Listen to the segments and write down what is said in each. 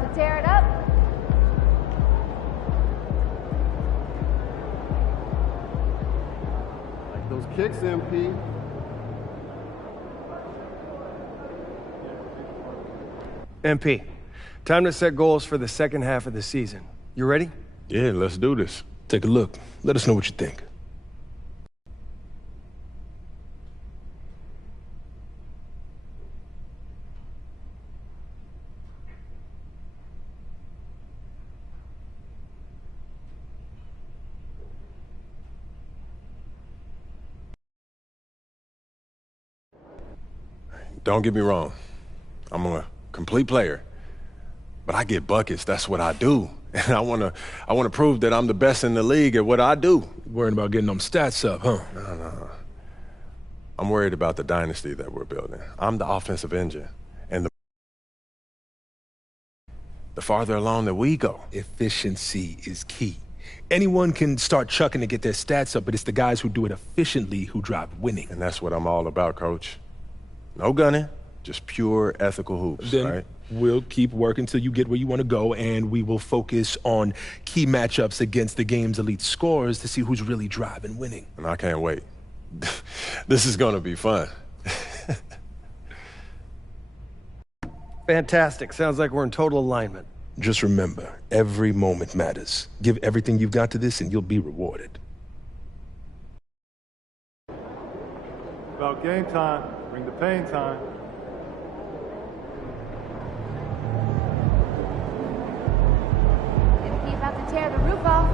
about to tear it up. Like those kicks, MP. MP, time to set goals for the second half of the season. You ready? Yeah, let's do this. Take a look. Let us know what you think. Don't get me wrong. I'm a complete player. But I get buckets. That's what I do. And I want to prove that I'm the best in the league at what I do. Worrying about getting them stats up, huh? No. I'm worried about the dynasty that we're building. I'm the offensive engine. And the farther along that we go. Efficiency is key. Anyone can start chucking to get their stats up, but it's the guys who do it efficiently who drive winning. And that's what I'm all about, Coach. No gunning, just pure ethical hoops, Then right? we'll keep working till you get where you want to go, and we will focus on key matchups against the game's elite scorers to see who's really driving winning. And I can't wait. This is going to be fun. Fantastic. Sounds like we're in total alignment. Just remember, every moment matters. Give everything you've got to this, and you'll be rewarded. About game time. Bring the pain time. He's about to tear the roof off.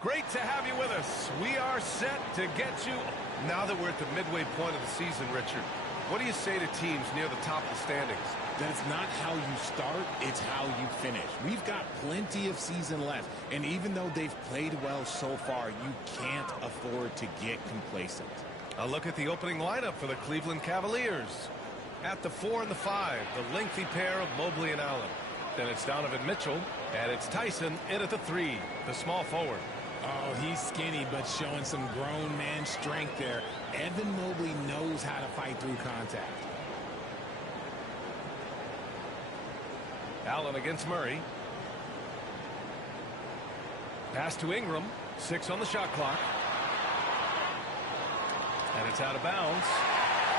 Great to have you with us. We are set to get you. Now that we're at the midway point of the season, Richard, what do you say to teams near the top of the standings? That's not how you start, it's how you finish. We've got plenty of season left, and even though they've played well so far, you can't afford to get complacent. A look at the opening lineup for the Cleveland Cavaliers. At the 4 and the 5, the lengthy pair of Mobley and Allen. Then it's Donovan Mitchell, and it's Tyson in at the 3, the small forward. Oh, he's skinny, but showing some grown man strength there. Evan Mobley knows how to fight through contact. Allen against Murray. Pass to Ingram. 6 on the shot clock. And it's out of bounds.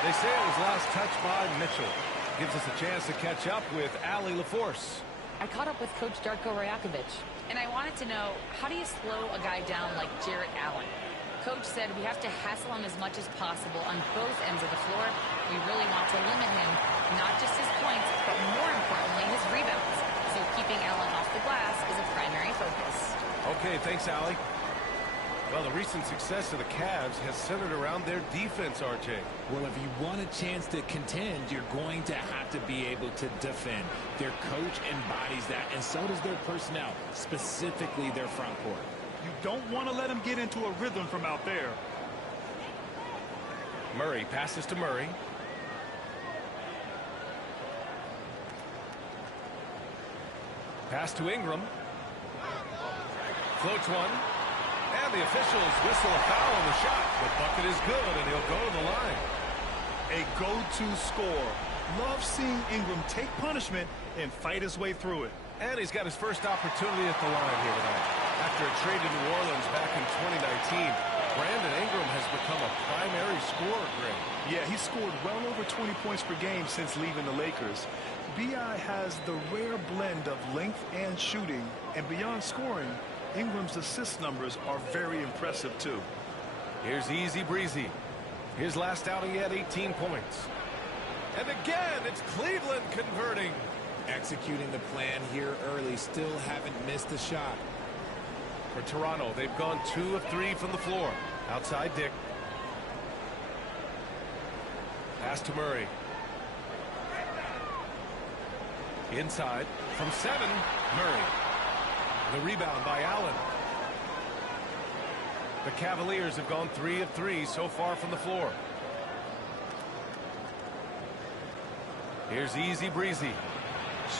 They say it was last touched by Mitchell. Gives us a chance to catch up with Allie LaForce. I caught up with Coach Darko Rajakovic, and I wanted to know, how do you slow a guy down like Jarrett Allen? Coach said we have to hassle him as much as possible on both ends of the floor. We really want to limit him, not just his points, but more importantly, his rebounds. So keeping Allen off the glass is a primary focus. Okay, thanks, Allie. Well, the recent success of the Cavs has centered around their defense, RJ. Well, if you want a chance to contend, you're going to have to be able to defend. Their coach embodies that, and so does their personnel, specifically their front court. You don't want to let him get into a rhythm from out there. Murray passes to Murray. Pass to Ingram. Floats one. And the officials whistle a foul on the shot. The bucket is good, and he'll go to the line. A go-to score. Love seeing Ingram take punishment and fight his way through it. And he's got his first opportunity at the line here tonight. After a trade to New Orleans back in 2019, Brandon Ingram has become a primary scorer, Greg. Yeah, he scored well over 20 points per game since leaving the Lakers. B.I. has the rare blend of length and shooting, and beyond scoring, Ingram's assist numbers are very impressive, too. Here's Easy Breezy. His last outing, he had 18 points. And again, it's Cleveland converting. Executing the plan here early, still haven't missed a shot. For Toronto, they've gone 2 of 3 from the floor. Outside Dick. Pass to Murray. Inside from 7, Murray. The rebound by Allen. The Cavaliers have gone 3 of 3 so far from the floor. Here's Easy Breezy.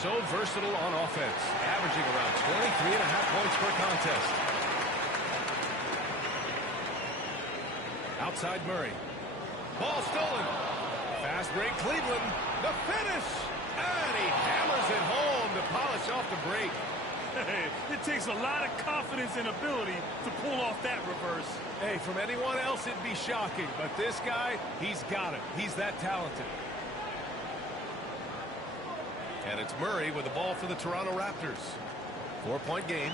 So versatile on offense, averaging around 23.5 points per contest. Outside Murray. Ball stolen. Fast break Cleveland. The finish. And he hammers it home to polish off the break. Hey, it takes a lot of confidence and ability to pull off that reverse. Hey, from anyone else, it'd be shocking. But this guy, he's got it. He's that talented. And it's Murray with the ball for the Toronto Raptors. 4-point game.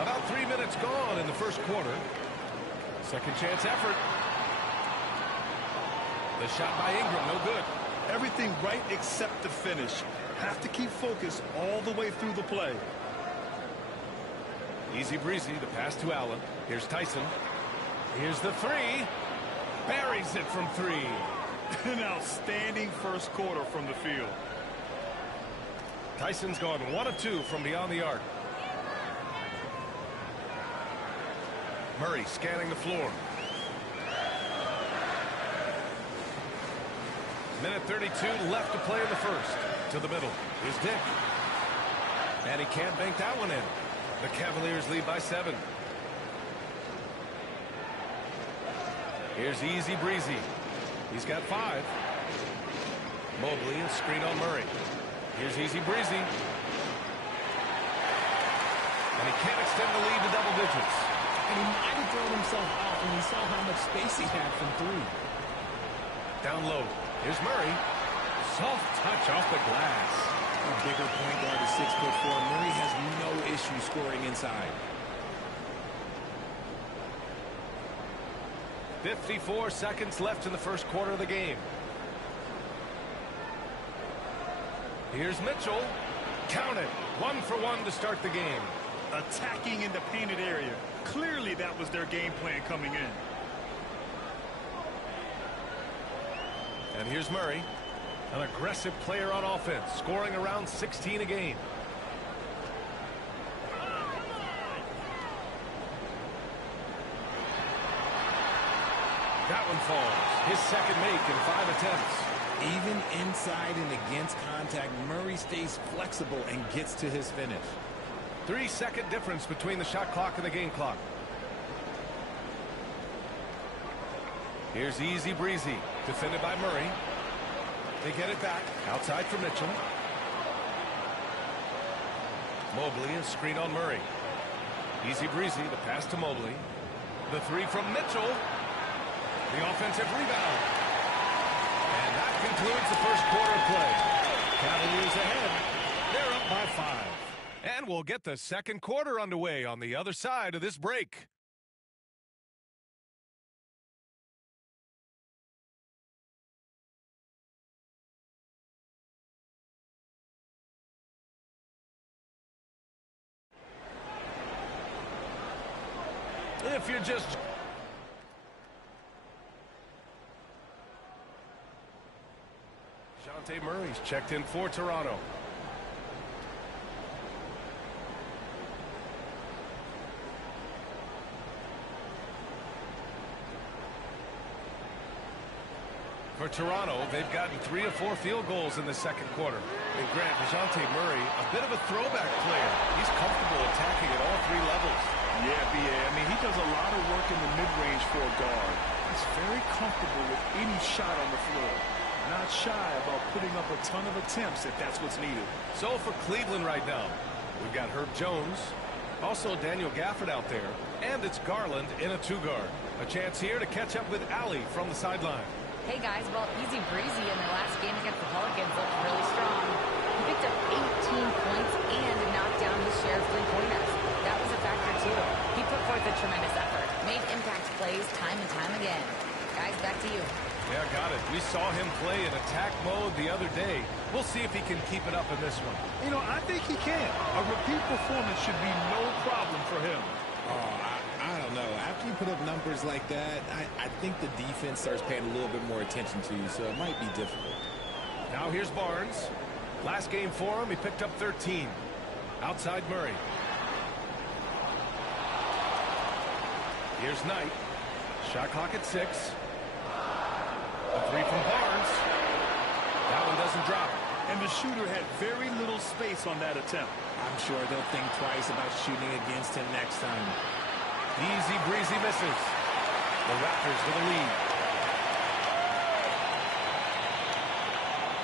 About 3 minutes gone in the first quarter. Second chance effort. The shot by Ingram, no good. Everything right except the finish. Have to keep focus all the way through the play. Easy Breezy, the pass to Allen. Here's Tyson. Here's the 3. Buries it from 3. An outstanding first quarter from the field. Tyson's gone 1 of 2 from beyond the arc. Murray scanning the floor. Minute 32 left to play in the first. To the middle. Here's Dick. And he can't bank that one in. The Cavaliers lead by 7. Here's Easy Breezy. He's got 5. Mobley, a screen on Murray. Here's Easy Breezy. And he can't extend the lead to double digits. And he might have thrown himself off when he saw how much space he had from 3. Down low. Here's Murray. Soft touch off the glass. A bigger point guard is 6'4". Murray has no issue scoring inside. 54 seconds left in the first quarter of the game. Here's Mitchell. Count it. 1 for 1 to start the game. Attacking in the painted area. Clearly that was their game plan coming in. And here's Murray. An aggressive player on offense, scoring around 16 a game. That one falls. His second make in 5 attempts. Even inside and against contact, Murray stays flexible and gets to his finish. 3-second difference between the shot clock and the game clock. Here's Easy Breezy, defended by Murray. They get it back, outside for Mitchell. Mobley, a screen on Murray. Easy Breezy, the pass to Mobley. The three from Mitchell. The offensive rebound. And that concludes the first quarter of play. Cavaliers ahead. They're up by 5. And we'll get the second quarter underway on the other side of this break. If you're just... Dejounte Murray's checked in for Toronto. For Toronto, they've gotten 3 of 4 field goals in the second quarter. And Grant, Dejounte Murray, a bit of a throwback player. He's comfortable attacking at all 3 levels. Yeah, B.A. I mean, he does a lot of work in the mid-range for a guard. He's very comfortable with any shot on the floor. Not shy about putting up a ton of attempts if that's what's needed. So for Cleveland right now, we've got Herb Jones, also Daniel Gafford out there, and it's Garland in a 2-guard. A chance here to catch up with Allie from the sideline. Hey guys, well, Easy Breezy in their last game against the Pelicans looked really strong. He picked up 18 points and knocked down his share of 3-pointers. That was a factor too. He put forth a tremendous effort, made impact plays time and time again. Guys, back to you. Yeah, got it. We saw him play in attack mode the other day. We'll see if he can keep it up in this one. You know, I think he can. A repeat performance should be no problem for him. Oh, I don't know. After you put up numbers like that, I think the defense starts paying a little bit more attention to you, so it might be difficult. Now here's Barnes. Last game for him, he picked up 13. Outside Murray. Here's Knight. Shot clock at 6. A 3 from Barnes. That one doesn't drop. And the shooter had very little space on that attempt. I'm sure they'll think twice about shooting against him next time. Easy Breezy misses. The Raptors with a lead.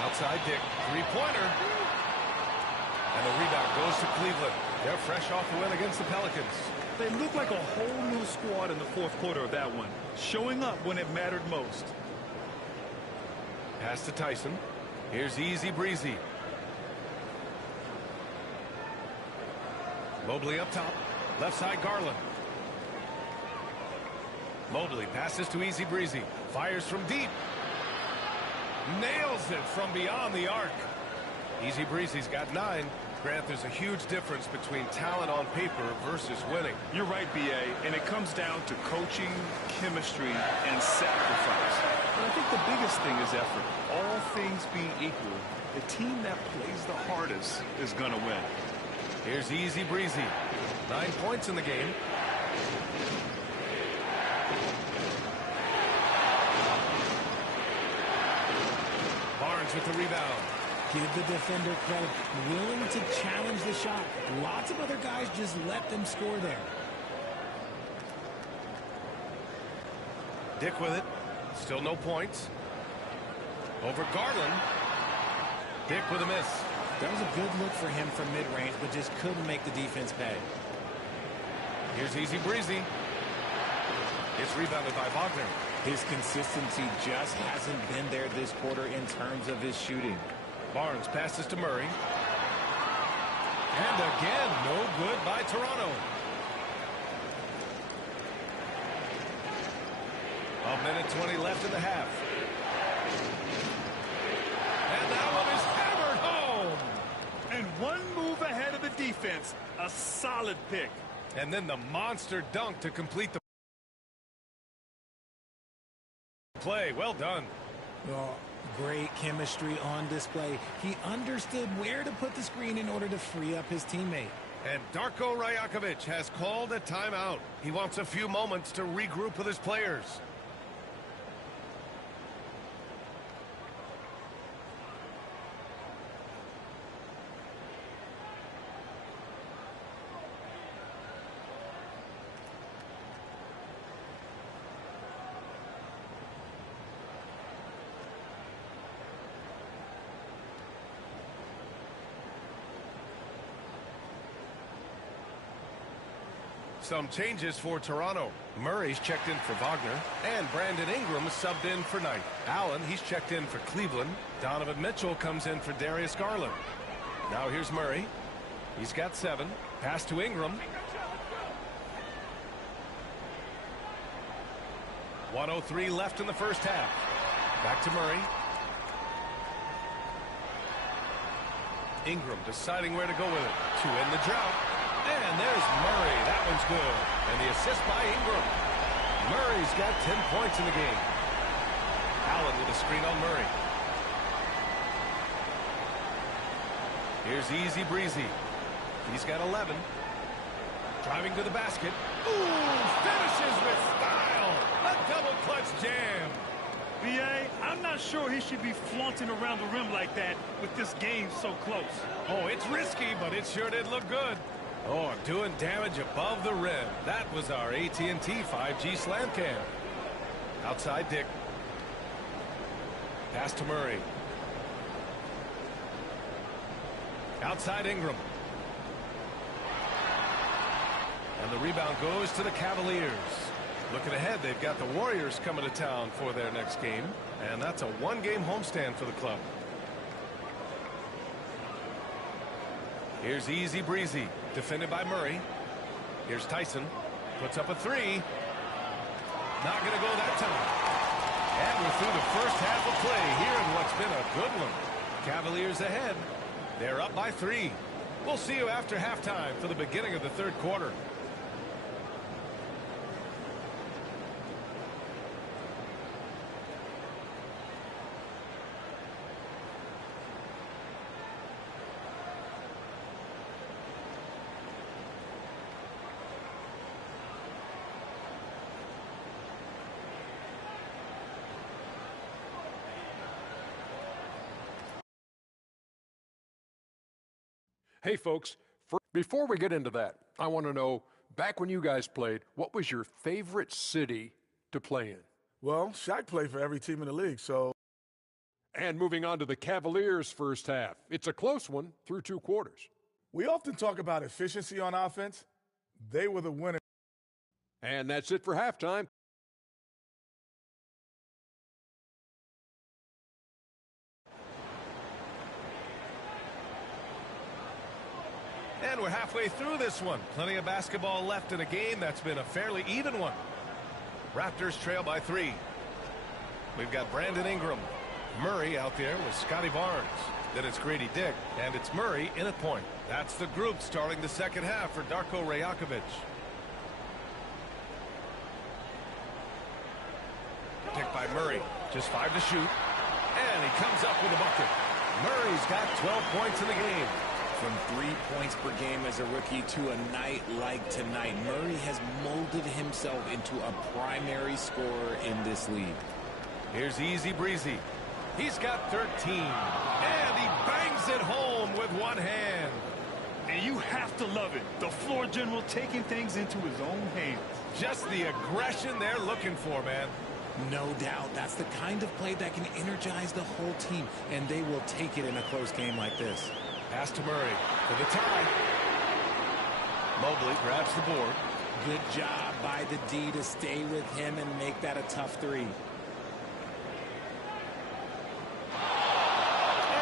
Outside Dick, 3-pointer. And the rebound goes to Cleveland. They're fresh off the win against the Pelicans. They look like a whole new squad in the fourth quarter of that one, showing up when it mattered most. Pass to Tyson. Here's Easy Breezy. Mobley up top. Left side Garland. Mobley passes to Easy Breezy. Fires from deep. Nails it from beyond the arc. Easy Breezy's got 9. Grant, there's a huge difference between talent on paper versus winning. You're right, B.A., and it comes down to coaching, chemistry, and sacrifice. But I think the biggest thing is effort. All things being equal, the team that plays the hardest is going to win. Here's Easy Breezy. 9 points in the game. Barnes with the rebound. Give the defender credit. Willing to challenge the shot. Lots of other guys just let them score there. Dick with it. Still no points. Over Garland. Dick with a miss. That was a good look for him from mid-range, but just couldn't make the defense pay. Here's Easy Breezy. It's rebounded by Wagner. His consistency just hasn't been there this quarter in terms of his shooting. Barnes passes to Murray. And again, no good by Toronto. A minute 20 left in the half. And that one is hammered home. And one move ahead of the defense. A solid pick. And then the monster dunk to complete the play. Well done. Oh, great chemistry on display. He understood where to put the screen in order to free up his teammate. And Darko Rajakovic has called a timeout. He wants a few moments to regroup with his players. Some changes for Toronto. Murray's checked in for Wagner, and Brandon Ingram subbed in for Knight. Allen, he's checked in for Cleveland. Donovan Mitchell comes in for Darius Garland. Now here's Murray. He's got 7. Pass to Ingram. 1:03 left in the first half. Back to Murray. Ingram deciding where to go with it. To end the drought. And there's Murray. That one's good. And the assist by Ingram. Murray's got 10 points in the game. Allen with a screen on Murray. Here's Easy Breezy. He's got 11. Driving to the basket. Ooh, finishes with style. A double clutch jam. B.A., I'm not sure he should be flaunting around the rim like that with this game so close. Oh, it's risky, but it sure did look good. Oh, doing damage above the rim. That was our AT&T 5G slam cam. Outside Dick. Pass to Murray. Outside Ingram. And the rebound goes to the Cavaliers. Looking ahead, they've got the Warriors coming to town for their next game. And that's a one-game homestand for the club. Here's Easy Breezy, defended by Murray. Here's Tyson, puts up a 3. Not going to go that time. And we're through the first half of play here in what's been a good one. Cavaliers ahead. They're up by 3. We'll see you after halftime for the beginning of the third quarter. Hey, folks, before we get into that, I want to know, back when you guys played, what was your favorite city to play in? Well, Shaq played for every team in the league, so. And moving on to the Cavaliers' first half. It's a close one through 2 quarters. We often talk about efficiency on offense. They were the winner. And that's it for halftime. And we're halfway through this one. Plenty of basketball left in a game that's been a fairly even one. Raptors trail by 3. We've got Brandon Ingram. Murray out there with Scotty Barnes. Then it's Grady Dick, and it's Murray in at point. That's the group starting the second half for Darko Rajakovic. Dick by Murray. Just 5 to shoot. And he comes up with a bucket. Murray's got 12 points in the game. From 3 points per game as a rookie to a night like tonight, Murray has molded himself into a primary scorer in this league. Here's Easy Breezy. He's got 13. And he bangs it home with one hand. And you have to love it. The floor general taking things into his own hands. Just the aggression they're looking for, man. No doubt. That's the kind of play that can energize the whole team, and they will take it in a close game like this. Pass to Murray for the tie. Mobley grabs the board. Good job by the D to stay with him and make that a tough 3. And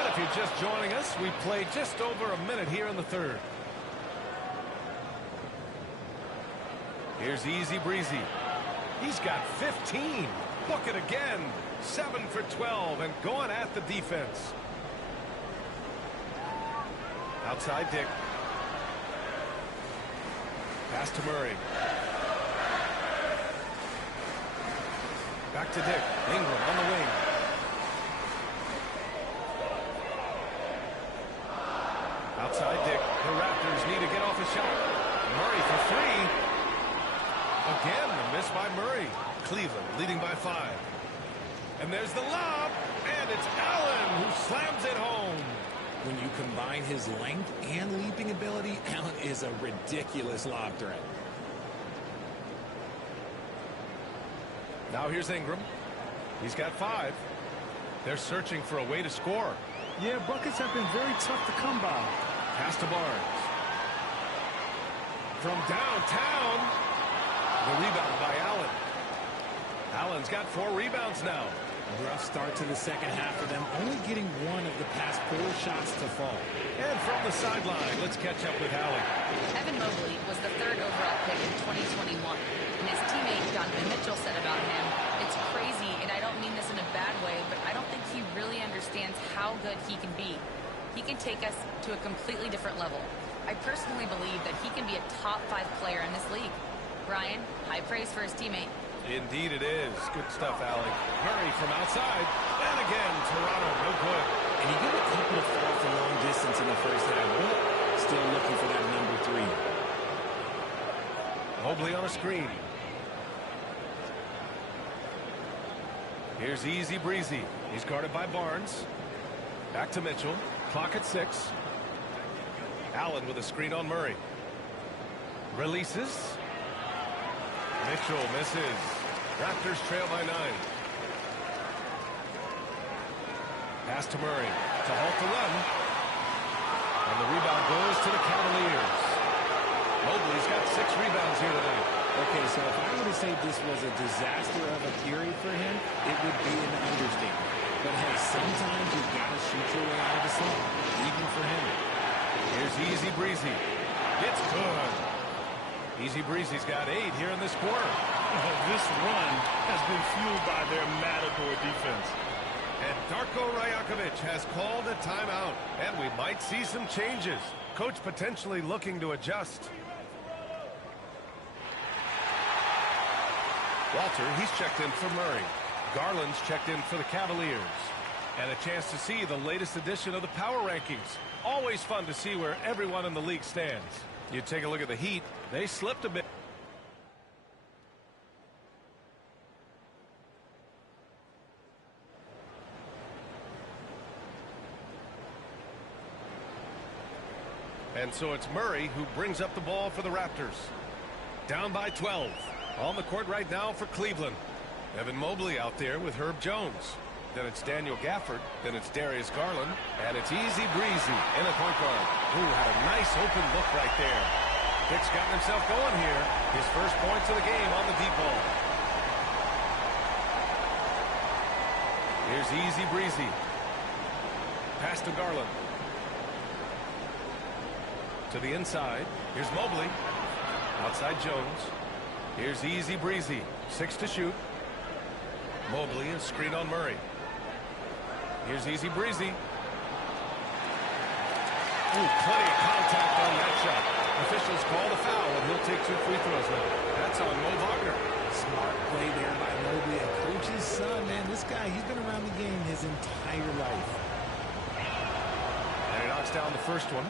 if you're just joining us, we played just over a minute here in the third. Here's Easy Breezy. He's got 15. Book it again. 7 for 12 and going at the defense. Outside Dick. Pass to Murray. Back to Dick. Ingram on the wing. Outside Dick. The Raptors need to get off a shot. Murray for 3. Again, the miss by Murray. Cleveland leading by 5. And there's the lob. And it's Allen who slams it home. When you combine his length and leaping ability, Allen is a ridiculous lob threat. Now here's Ingram. He's got 5. They're searching for a way to score. Yeah, buckets have been very tough to come by. Pass to Barnes. from downtown. The rebound by Allen. Allen's got 4 rebounds now. Rough start to the second half for them, only getting 1 of the past 4 shots to fall. And from the sideline, let's catch up with Allen. Evan Mobley was the 3rd overall pick in 2021. And his teammate Donovan Mitchell said about him, "It's crazy, and I don't mean this in a bad way, but I don't think he really understands how good he can be. He can take us to a completely different level. I personally believe that he can be a top 5 player in this league." Brian, high praise for his teammate. Indeed it is. Good stuff, Allie. Murray from outside. And again, Toronto, no good. And he got a couple of falls from long distance in the first half, but still looking for that number 3. Mobley on a screen. Here's Easy Breezy. He's guarded by Barnes. Back to Mitchell. Clock at 6. Allen with a screen on Murray. Releases. Mitchell misses. Raptors trail by 9. Pass to Murray to halt the run. And the rebound goes to the Cavaliers. Mobley's got 6 rebounds here tonight. Okay, so if I were to say this was a disaster of a period for him, it would be an understatement. But hey, sometimes you've got to shoot your way out of the slump, even for him. Here's Easy Breezy. It's good. Easy Breezy's got 8 here in this quarter. This run has been fueled by their Matador defense. And Darko Rajakovic has called a timeout. And we might see some changes. Coach potentially looking to adjust. Walter, he's checked in for Murray. Garland's checked in for the Cavaliers. And a chance to see the latest edition of the power rankings. Always fun to see where everyone in the league stands. You take a look at the Heat. They slipped a bit. And so it's Murray who brings up the ball for the Raptors. Down by 12. On the court right now for Cleveland. Evan Mobley out there with Herb Jones. Then it's Daniel Gafford. Then it's Darius Garland. And it's Easy Breezy in a point guard. Ooh, had a nice open look right there. Dick's gotten himself going here. His first points of the game on the deep ball. Here's Easy Breezy. Pass to Garland. To the inside. Here's Mobley. Outside Jones. Here's Easy Breezy. 6 to shoot. Mobley, a screen on Murray. Here's Easy Breezy. Ooh, plenty of contact on that shot. Officials call the foul, and he'll take 2 free throws now. That's on Mo Wagner. Smart play there by Mobley, a coach's son. Man, this guy, he's been around the game his entire life. And he knocks down the first one.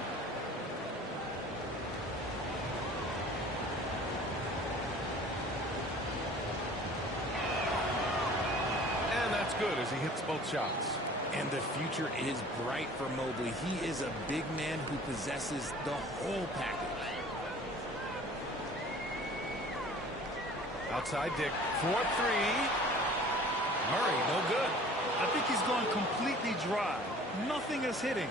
Good as he hits both shots. And the future is bright for Mobley. He is a big man who possesses the whole package. Outside Dick for 3. Murray, no good. I think he's gone completely dry. Nothing is hitting.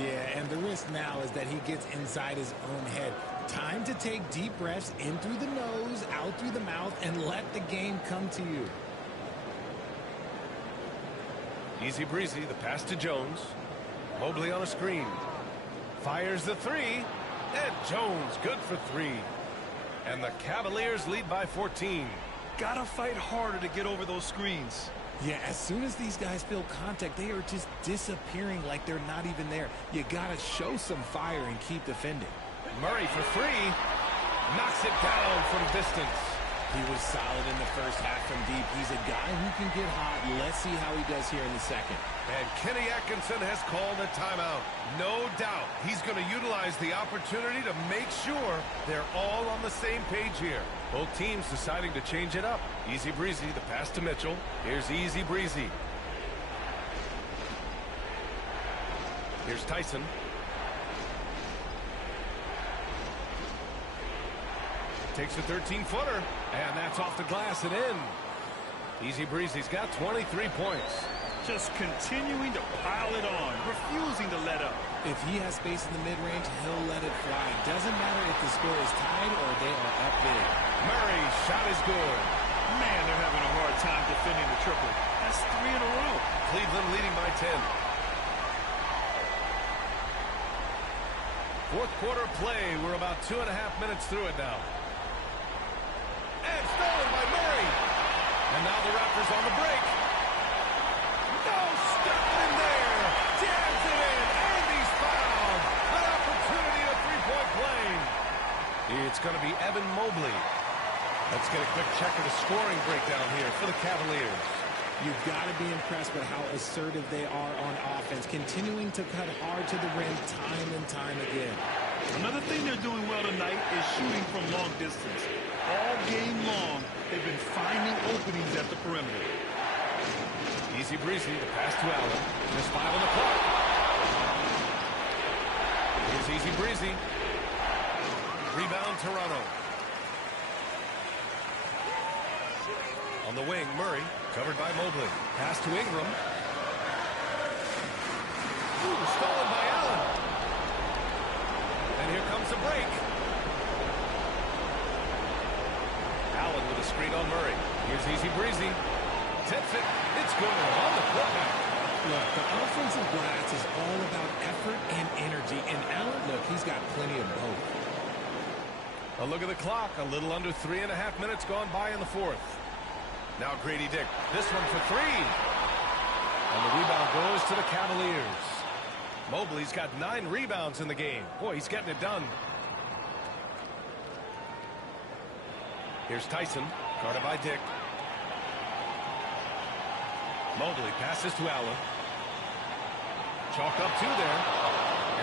Yeah, and the risk now is that he gets inside his own head. Time to take deep breaths in through the nose, out through the mouth, and let the game come to you. Easy Breezy, the pass to Jones. Mobley on a screen. Fires the 3. And Jones, good for 3. And the Cavaliers lead by 14. Gotta fight harder to get over those screens. Yeah, as soon as these guys feel contact, they are just disappearing like they're not even there. You gotta show some fire and keep defending. Murray for 3. Knocks it down from distance. He was solid in the first half from deep. He's a guy who can get hot. Let's see how he does here in the second. And Kenny Atkinson has called a timeout. No doubt he's going to utilize the opportunity to make sure they're all on the same page here. Both teams deciding to change it up. Easy Breezy, the pass to Mitchell. Here's Easy Breezy. Here's Tyson. Takes a 13-footer, and that's off the glass and in. Easy Breezy's got 23 points. Just continuing to pile it on, refusing to let up. If he has space in the mid-range, he'll let it fly. Doesn't matter if the score is tied or they are up big. Murray's shot is good. Man, they're having a hard time defending the triple. That's 3 in a row. Cleveland leading by 10. Fourth quarter play. We're about 2.5 minutes through it now. And stolen by Murray. And now the Raptors on the break. No stopping in there. Jams it in. And he's fouled. An opportunity at three-point play. It's going to be Evan Mobley. Let's get a quick check of the scoring breakdown here for the Cavaliers. You've got to be impressed with how assertive they are on offense, continuing to cut hard to the rim time and time again. Another thing they're doing well tonight is shooting from long distance. All game long, they've been finding openings at the perimeter. Easy breezy, the pass to Allen. Just 5 on the clock. Here's easy breezy. Rebound, Toronto. On the wing, Murray, covered by Mobley. Pass to Ingram. Ooh, stolen by Allen. And here comes the break. Allen with a screen on Murray. Here's easy breezy. Tips it. It's good on the putback. Look, the offensive glass is all about effort and energy. And Allen, look, he's got plenty of both. A look at the clock. A little under 3.5 minutes gone by in the fourth. Now Grady Dick. This one for 3. And the rebound goes to the Cavaliers. Mobley's got 9 rebounds in the game. Boy, he's getting it done. Here's Tyson. Guarded by Dick. Mobley passes to Allen. Chalk up 2 there.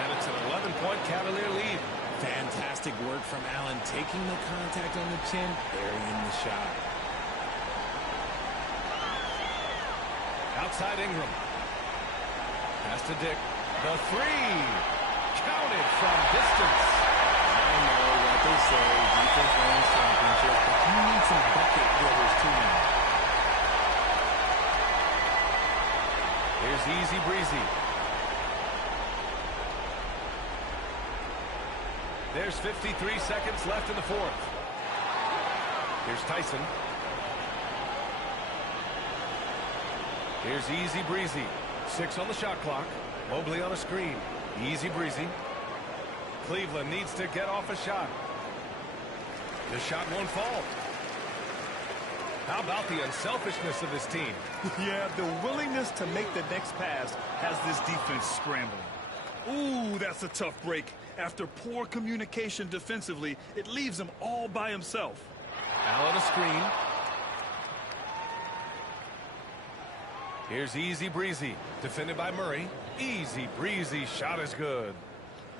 And it's an 11-point Cavalier lead. Fantastic work from Allen, taking the contact on the chin, burying the shot. Outside Ingram. Pass to Dick. The 3. Counted from distance. I know what they say, defense wins championships, but you need some bucket getters too now. Here's easy breezy. There's 53 seconds left in the fourth. Here's Tyson. Here's easy breezy. 6 on the shot clock. Mobley on a screen. Easy breezy. Cleveland needs to get off a shot. The shot won't fall. How about the unselfishness of this team? Yeah, the willingness to make the next pass has this defense scrambling. Ooh, that's a tough break. After poor communication defensively, it leaves him all by himself. Allen a screen. Here's easy breezy. Defended by Murray. Easy breezy. Shot is good.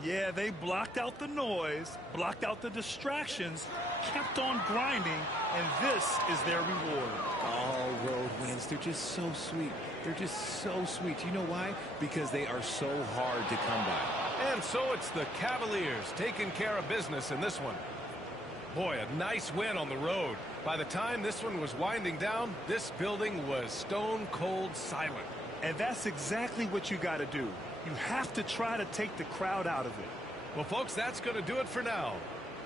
Yeah, they blocked out the noise, blocked out the distractions, kept on grinding, and this is their reward. All road wins. They're just so sweet. They're just so sweet. You know why? Because they are so hard to come by. And so it's the Cavaliers taking care of business in this one. Boy, a nice win on the road. By the time this one was winding down, this building was stone cold silent. And that's exactly what you got to do. You have to try to take the crowd out of it. Well, folks, that's going to do it for now.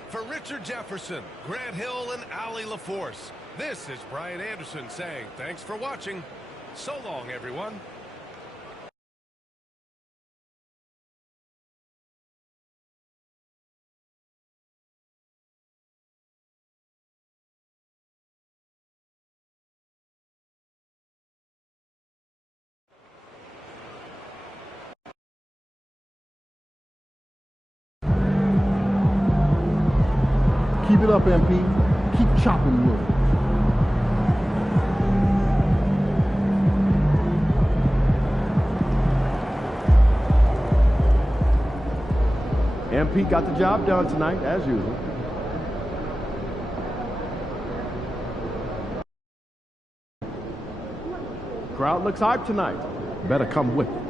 For Richard Jefferson, Grant Hill, and Allie LaForce, this is Brian Anderson saying thanks for watching. So long, everyone. Keep it up, MP. Keep chopping wood. MP got the job done tonight, as usual. Crowd looks hyped tonight. Better come with it.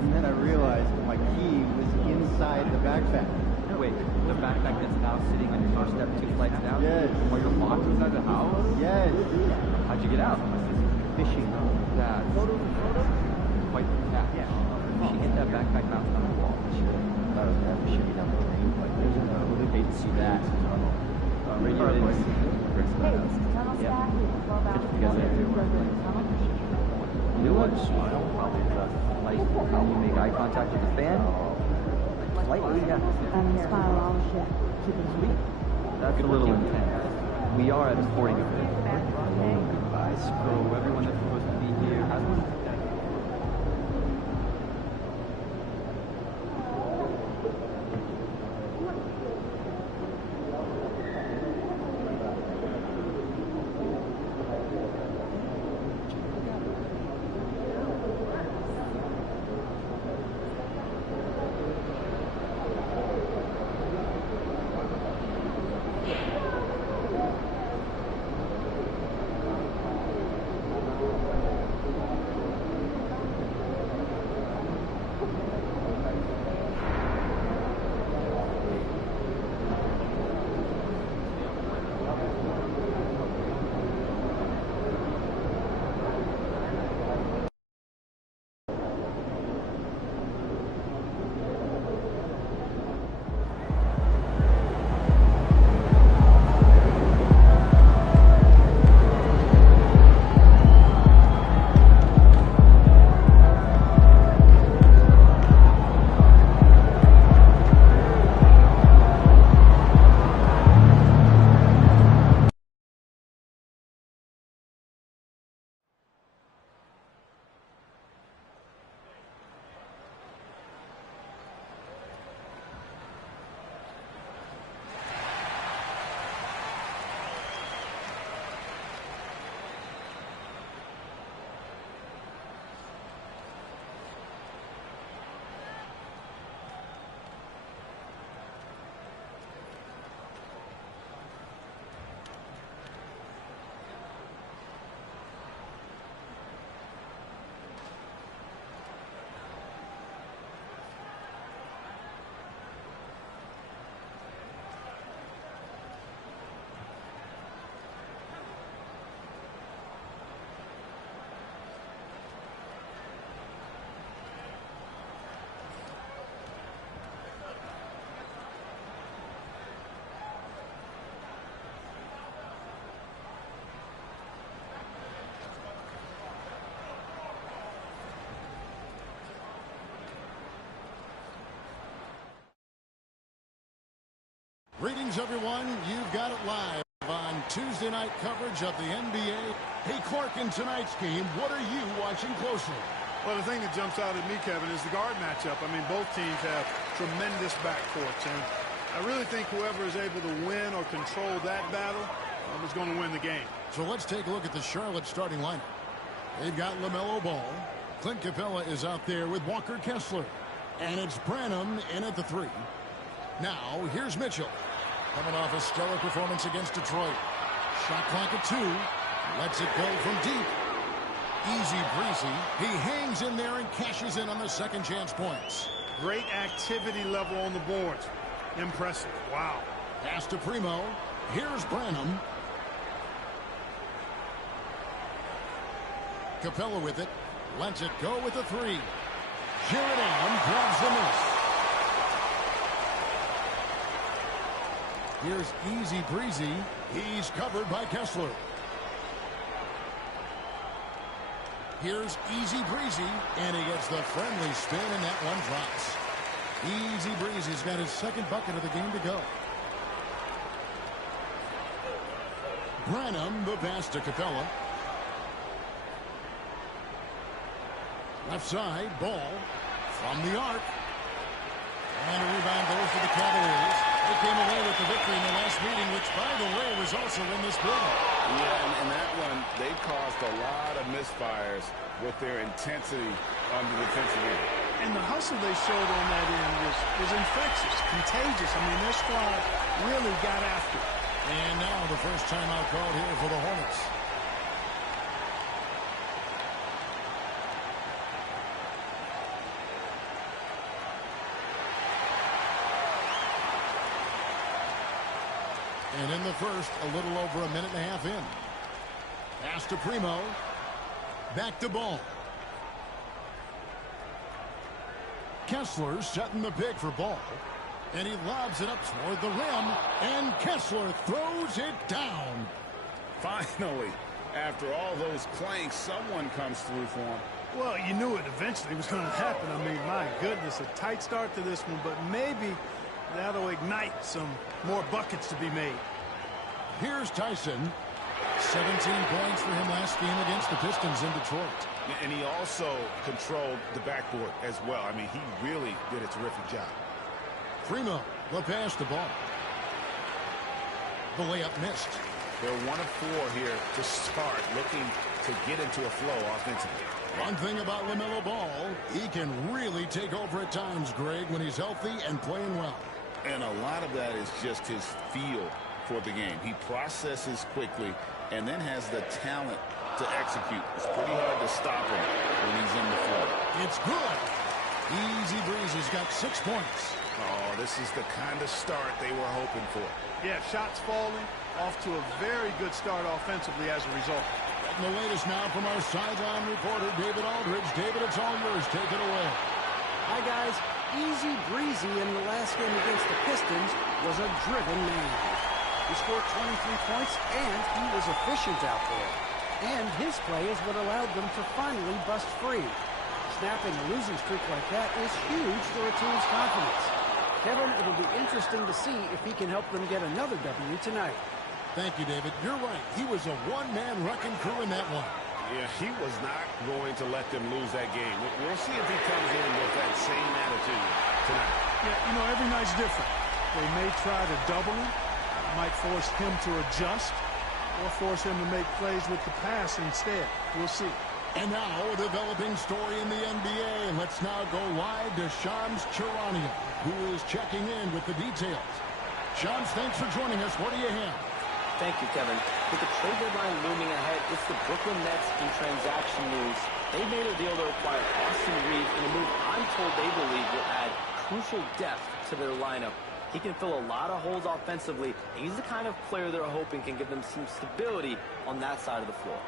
And then I realized my key was inside the backpack. Wait, the backpack that's now sitting on your doorstep 2 flights down? Yes. While you're locked inside the house? Yes. How'd you get out? Fishing. That's quite the cat. Yeah. She hit that backpack mounted on the wall. She thought it was going to shimmy down the drain, but there's no hate to see that. Radio is Tunnel staff, you guys are new one, smile, probably like how you make eye contact with the fan. Slightly, yeah. smile all shit. Keep it Sweet. That's a little intense. We are at a sporting event. So everyone that's supposed to be here has one. Greetings, everyone. You've got it live on Tuesday night coverage of the NBA. Hey, Clark, in tonight's game, what are you watching closely? Well, the thing that jumps out at me, Kevin, is the guard matchup. I mean, both teams have tremendous backcourts, and I really think whoever is able to win or control that battle is going to win the game. So let's take a look at the Charlotte starting lineup. They've got LaMelo Ball. Clint Capella is out there with Walker Kessler. And it's Branham in at the 3. Now, here's Mitchell. Coming off a stellar performance against Detroit. Shot clock at 2. Lets it go from deep. Easy breezy. He hangs in there and cashes in on the second chance points. Great activity level on the boards. Impressive. Wow. Pass to Primo. Here's Branham. Capella with it. Lets it go with the three. Jared Allen grabs the miss. Here's Easy Breezy. He's covered by Kessler. Here's Easy Breezy, and he gets the friendly spin, and that one drops. Easy Breezy's got his second bucket of the game to go. Branham, the pass to Capella. Left side, Ball from the arc. And a rebound goes to the Cavaliers. They came away with the victory in the last meeting, which, by the way, was also in this building. Yeah, and that one, they caused a lot of misfires with their intensity on the defensive end. And the hustle they showed on that end was infectious, contagious. I mean, their squad really got after it. And now the first timeout called here for the Hornets. And in the first, a little over a minute and a half in. Pass to Primo. Back to Ball. Kessler setting the pick for Ball. And he lobs it up toward the rim. And Kessler throws it down. Finally, after all those clanks, someone comes through for him. Well, you knew it eventually was going to happen. I mean, my goodness, a tight start to this one, but maybe that'll ignite some more buckets to be made. Here's Tyson. 17 points for him last game against the Pistons in Detroit. And he also controlled the backboard as well. I mean, he really did a terrific job. Primo, the pass to Ball. The layup missed. They're 1 of 4 here to start, looking to get into a flow offensively. One thing about LaMelo Ball, he can really take over at times, Greg, when he's healthy and playing well. And a lot of that is just his feel for the game. He processes quickly and then has the talent to execute. It's pretty hard to stop him when he's in the flow. It's good. Easy Breezy's got 6 points. Oh, this is the kind of start they were hoping for. Yeah, shots falling, off to a very good start offensively as a result. And the latest now from our sideline reporter, David Aldridge. David, it's all yours. Take it away. Hi, guys. Easy Breezy in the last game against the Pistons was a driven man. He scored 23 points, and he was efficient out there. And his play is what allowed them to finally bust free. Snapping a losing streak like that is huge for a team's confidence. Kevin, it'll be interesting to see if he can help them get another W tonight. Thank you, David. You're right. He was a one-man wrecking crew in that one. Yeah, he was not going to let them lose that game. We'll see if he comes in with that same attitude tonight. Yeah, you know, every night's different. They may try to double him, might force him to adjust, or force him to make plays with the pass instead. We'll see. And now, a developing story in the NBA. Let's now go live to Shams Charania, who is checking in with the details. Shams, thanks for joining us. What do you have? Thank you, Kevin. With the trade deadline looming ahead, it's the Brooklyn Nets in transaction news. They made a deal to acquire Austin Reeves in a move I'm told they believe will add crucial depth to their lineup. He can fill a lot of holes offensively, and he's the kind of player they're hoping can give them some stability on that side of the floor.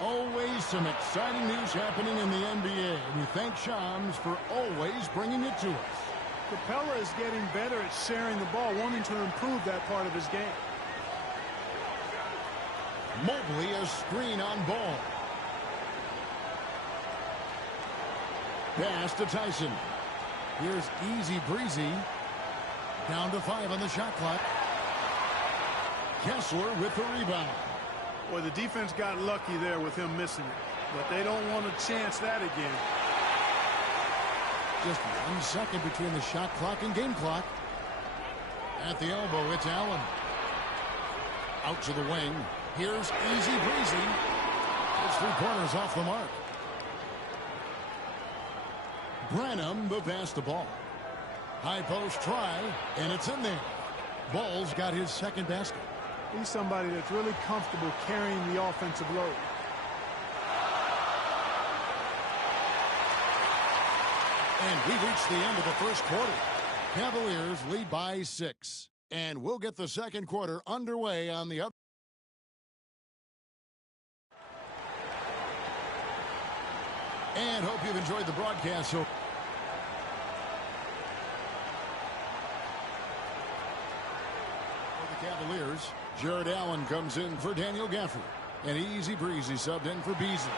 Always some exciting news happening in the NBA. We thank Shams for always bringing it to us. Capella is getting better at sharing the ball, wanting to improve that part of his game. Mobley, a screen on Ball. Pass to Tyson. Here's Easy Breezy. Down to 5 on the shot clock. Kessler with the rebound. Boy, the defense got lucky there with him missing it, but they don't want to chance that again. Just 1 second between the shot clock and game clock. At the elbow, it's Allen. Out to the wing. Here's Easy Breezy. His 3-pointers off the mark. Branham, the pass to Ball. High post try, and it's in there. Ball's got his second basket. He's somebody that's really comfortable carrying the offensive load. And we reached the end of the first quarter. Cavaliers lead by 6. And we'll get the second quarter underway on the other. And hope you've enjoyed the broadcast. So for the Cavaliers, Jared Allen comes in for Daniel Gafford. And Easy Breezy subbed in for Beasley.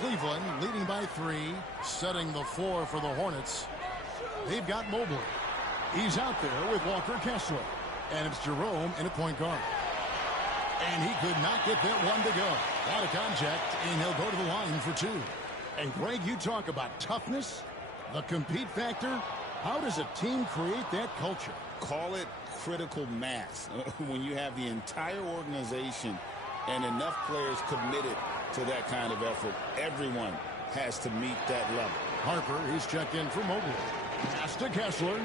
Cleveland leading by 3, setting the floor for the Hornets. They've got Mobley. He's out there with Walker Kessler. And it's Jerome in at point guard. And he could not get that one to go. Out of contact, and he'll go to the line for 2. And Greg, you talk about toughness, the compete factor. How does a team create that culture? Call it critical mass. When you have the entire organization and enough players committed to that kind of effort, everyone has to meet that level. Harper, he's checked in for Mobley. Pass to Kessler.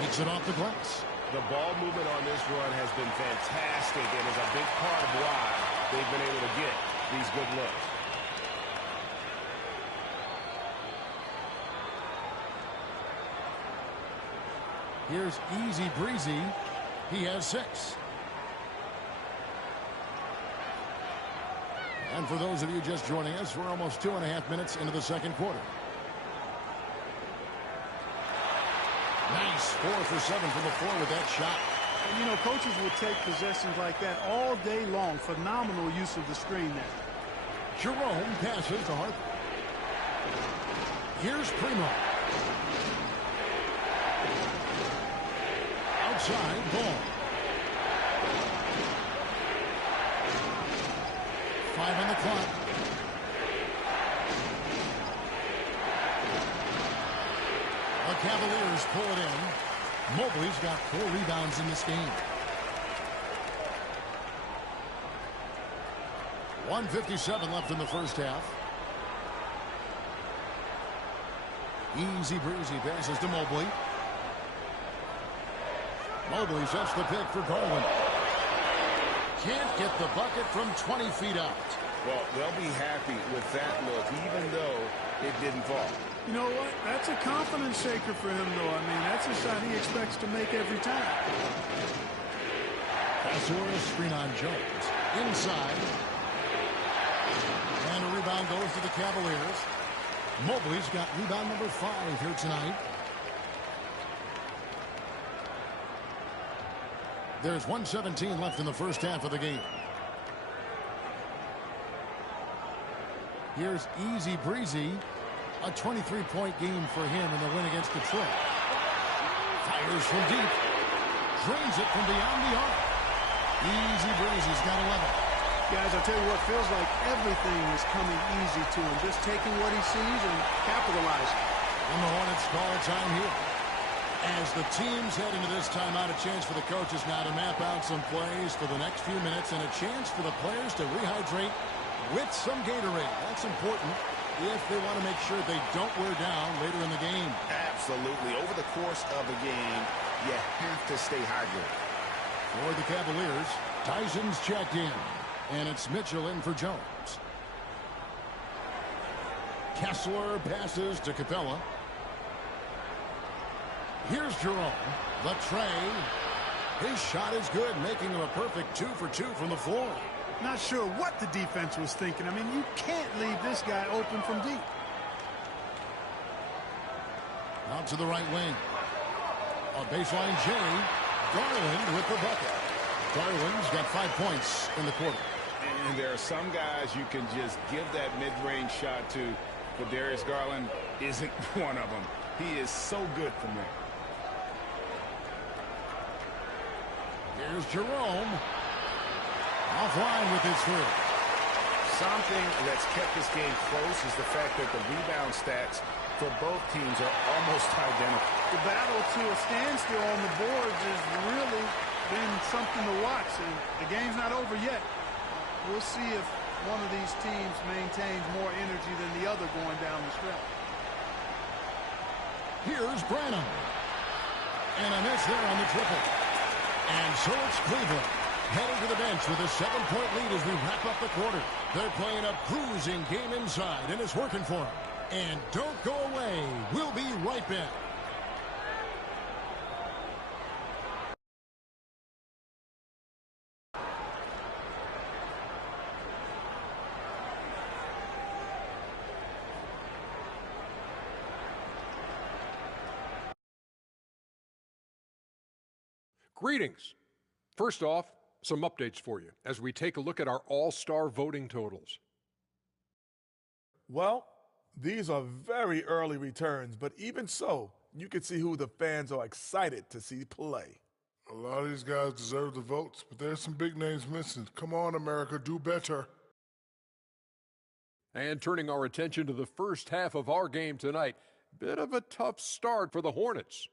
Makes it off the glass. The ball movement on this run has been fantastic and is a big part of why they've been able to get these good looks. Here's Easy Breezy. He has 6. And for those of you just joining us, we're almost 2.5 minutes into the second quarter. Nice 4 for 7 from the floor with that shot. And, you know, coaches will take possessions like that all day long. Phenomenal use of the screen there. Jerome passes to Harper. Here's Primo. Outside, ball. 5 on the clock. The Cavaliers pull it in. Mobley's got 4 rebounds in this game. 1:57 left in the first half. Easy Breezy passes to Mobley. Mobley sets the pick for Garland. Can't get the bucket from 20 feet out. Well, they'll be happy with that look, even though it didn't fall. You know what? That's a confidence shaker for him, though. I mean, that's a shot he expects to make every time. Pastor screen on Jones. Inside. And a rebound goes to the Cavaliers. Mobley's got rebound number 5 here tonight. There's 1:17 left in the first half of the game. Here's Easy Breezy. A 23-point game for him in the win against Detroit. Fires from deep. Drains it from beyond the arc. Easy Breezy's got 11. Guys, I'll tell you what, feels like everything is coming easy to him. Just taking what he sees and capitalizing. And the Hornets call time here. As the teams head into this timeout, a chance for the coaches now to map out some plays for the next few minutes and a chance for the players to rehydrate with some Gatorade. That's important if they want to make sure they don't wear down later in the game. Absolutely. Over the course of the game, you have to stay hydrated. For the Cavaliers, Tyson's checked in. And it's Mitchell in for Jones. Kessler passes to Capella. Here's Jerome. The tray. His shot is good, making him a perfect 2 for 2 from the floor. Not sure what the defense was thinking. I mean, you can't leave this guy open from deep. Out to the right wing. A baseline J. Garland with the bucket. Garland's got 5 points in the quarter. And there are some guys you can just give that mid-range shot to, but Darius Garland isn't one of them. He is so good from there. Here's Jerome. Offline with his 3. Something that's kept this game close is the fact that the rebound stats for both teams are almost identical. The battle to a standstill on the boards has really been something to watch, and the game's not over yet. We'll see if one of these teams maintains more energy than the other going down the stretch. Here's Branham. And a miss there on the triple. And so it's Cleveland heading to the bench with a 7-point lead as we wrap up the quarter. They're playing a cruising game inside, and it's working for them. And don't go away. We'll be right back. Greetings. First off, some updates for you as we take a look at our all-star voting totals. Well, these are very early returns, but even so, you can see who the fans are excited to see play. A lot of these guys deserve the votes, but there's some big names missing. Come on, America, do better. And turning our attention to the first half of our game tonight, bit of a tough start for the Hornets.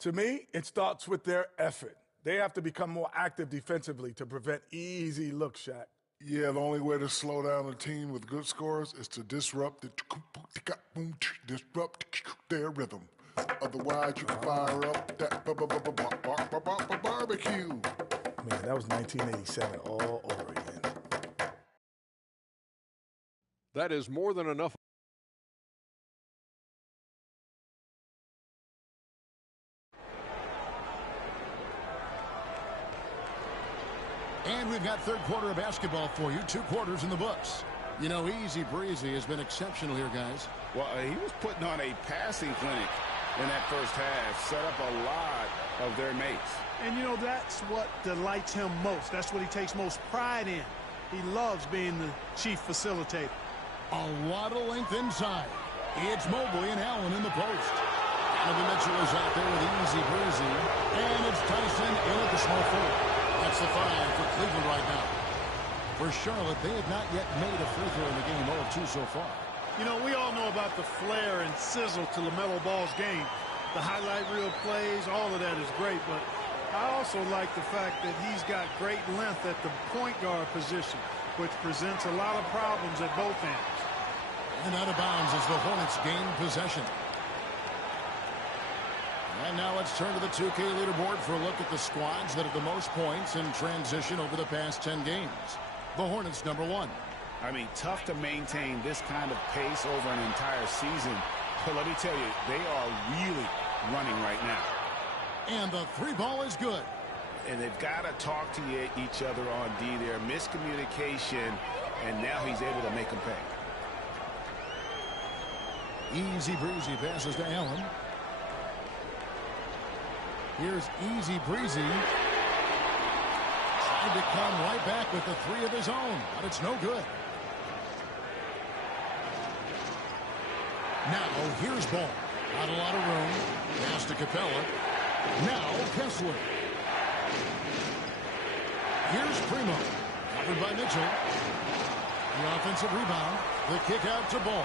To me, it starts with their effort. They have to become more active defensively to prevent easy looks, Shaq. Yeah, the only way to slow down a team with good scores is to disrupt their rhythm. Otherwise, you can fire up that barbecue. Man, that was 1987 all over again. That is more than enough. And we've got third quarter of basketball for you. 2 quarters in the books. You know, Easy Breezy has been exceptional here, guys. Well, he was putting on a passing clinic in that first half. Set up a lot of their mates. And, you know, that's what delights him most. That's what he takes most pride in. He loves being the chief facilitator. A lot of length inside. It's Mobley and Allen in the post. Donovan Mitchell is out there with Easy Breezy. And it's Tyson in at the small forward. That's the 5 for Cleveland right now. For Charlotte, they have not yet made a free throw in the game, 0 of 2 so far. You know, we all know about the flair and sizzle to LaMelo Ball's game. The highlight reel plays, all of that is great, but I also like the fact that he's got great length at the point guard position, which presents a lot of problems at both ends. And out of bounds as the Hornets gain possession. And now let's turn to the 2K leaderboard for a look at the squads that have the most points in transition over the past 10 games. The Hornets, number 1. I mean, tough to maintain this kind of pace over an entire season. But let me tell you, they are really running right now. And the 3 ball is good. And they've got to talk to each other on D there. Miscommunication, and now he's able to make them pay. Easy Breezy passes to Allen. Here's Easy Breezy. Tried to come right back with the 3 of his own, but it's no good. Now, here's Ball. Not a lot of room. Pass to Capella. Now, Kessler. Here's Primo. Covered by Mitchell. The offensive rebound. The kick out to Ball.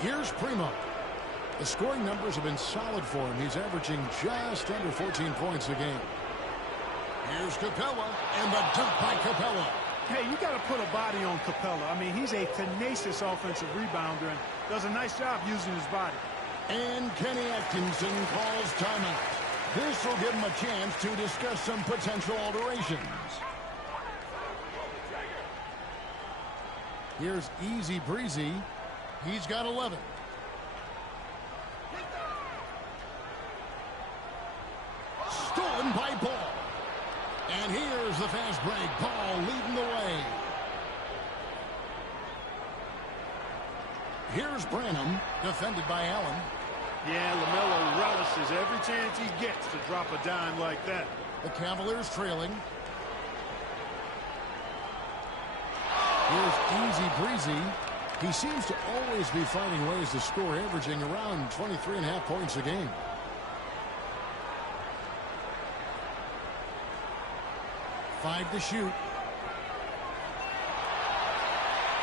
Here's Primo. The scoring numbers have been solid for him. He's averaging just under 14 points a game. Here's Capella, and the dunk by Capella. Hey, you got to put a body on Capella. I mean, he's a tenacious offensive rebounder and does a nice job using his body. And Kenny Atkinson calls timeout. This will give him a chance to discuss some potential alterations. Here's Easy Breezy. He's got 11. Stolen by Ball. And here's the fast break. Ball leading the way. Here's Branham, defended by Allen. Yeah, LaMelo relishes every chance he gets to drop a dime like that. The Cavaliers trailing. Here's Easy Breezy. He seems to always be finding ways to score, averaging around 23.5 points a game. Five to shoot.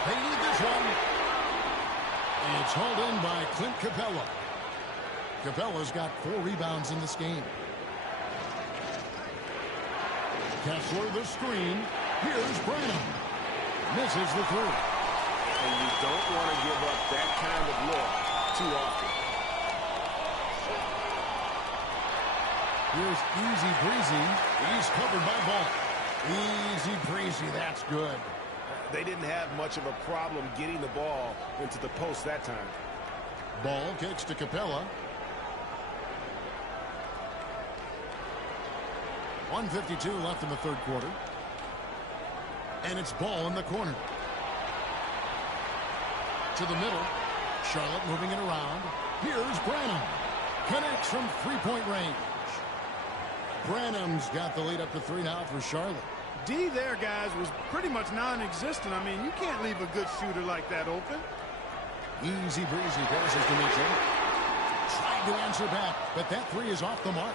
They need this one. And it's hauled in by Clint Capella. Capella's got 4 rebounds in this game. Kessler the screen. Here's Branham. Misses the 3. and you don't want to give up that kind of look too often. Here's Easy Breezy. He's covered by Ball. Easy Breezy, that's good. They didn't have much of a problem getting the ball into the post that time. Ball kicks to Capella. 1:52 left in the third quarter. And it's Ball in the corner. To the middle. Charlotte moving it around. Here's Branham. Connects from three-point range. Branham's got the lead up to 3 now for Charlotte. D there, guys, was pretty much non-existent. I mean, you can't leave a good shooter like that open. Easy Breezy passes to Mitchell. Trying to answer back, but that three is off the mark.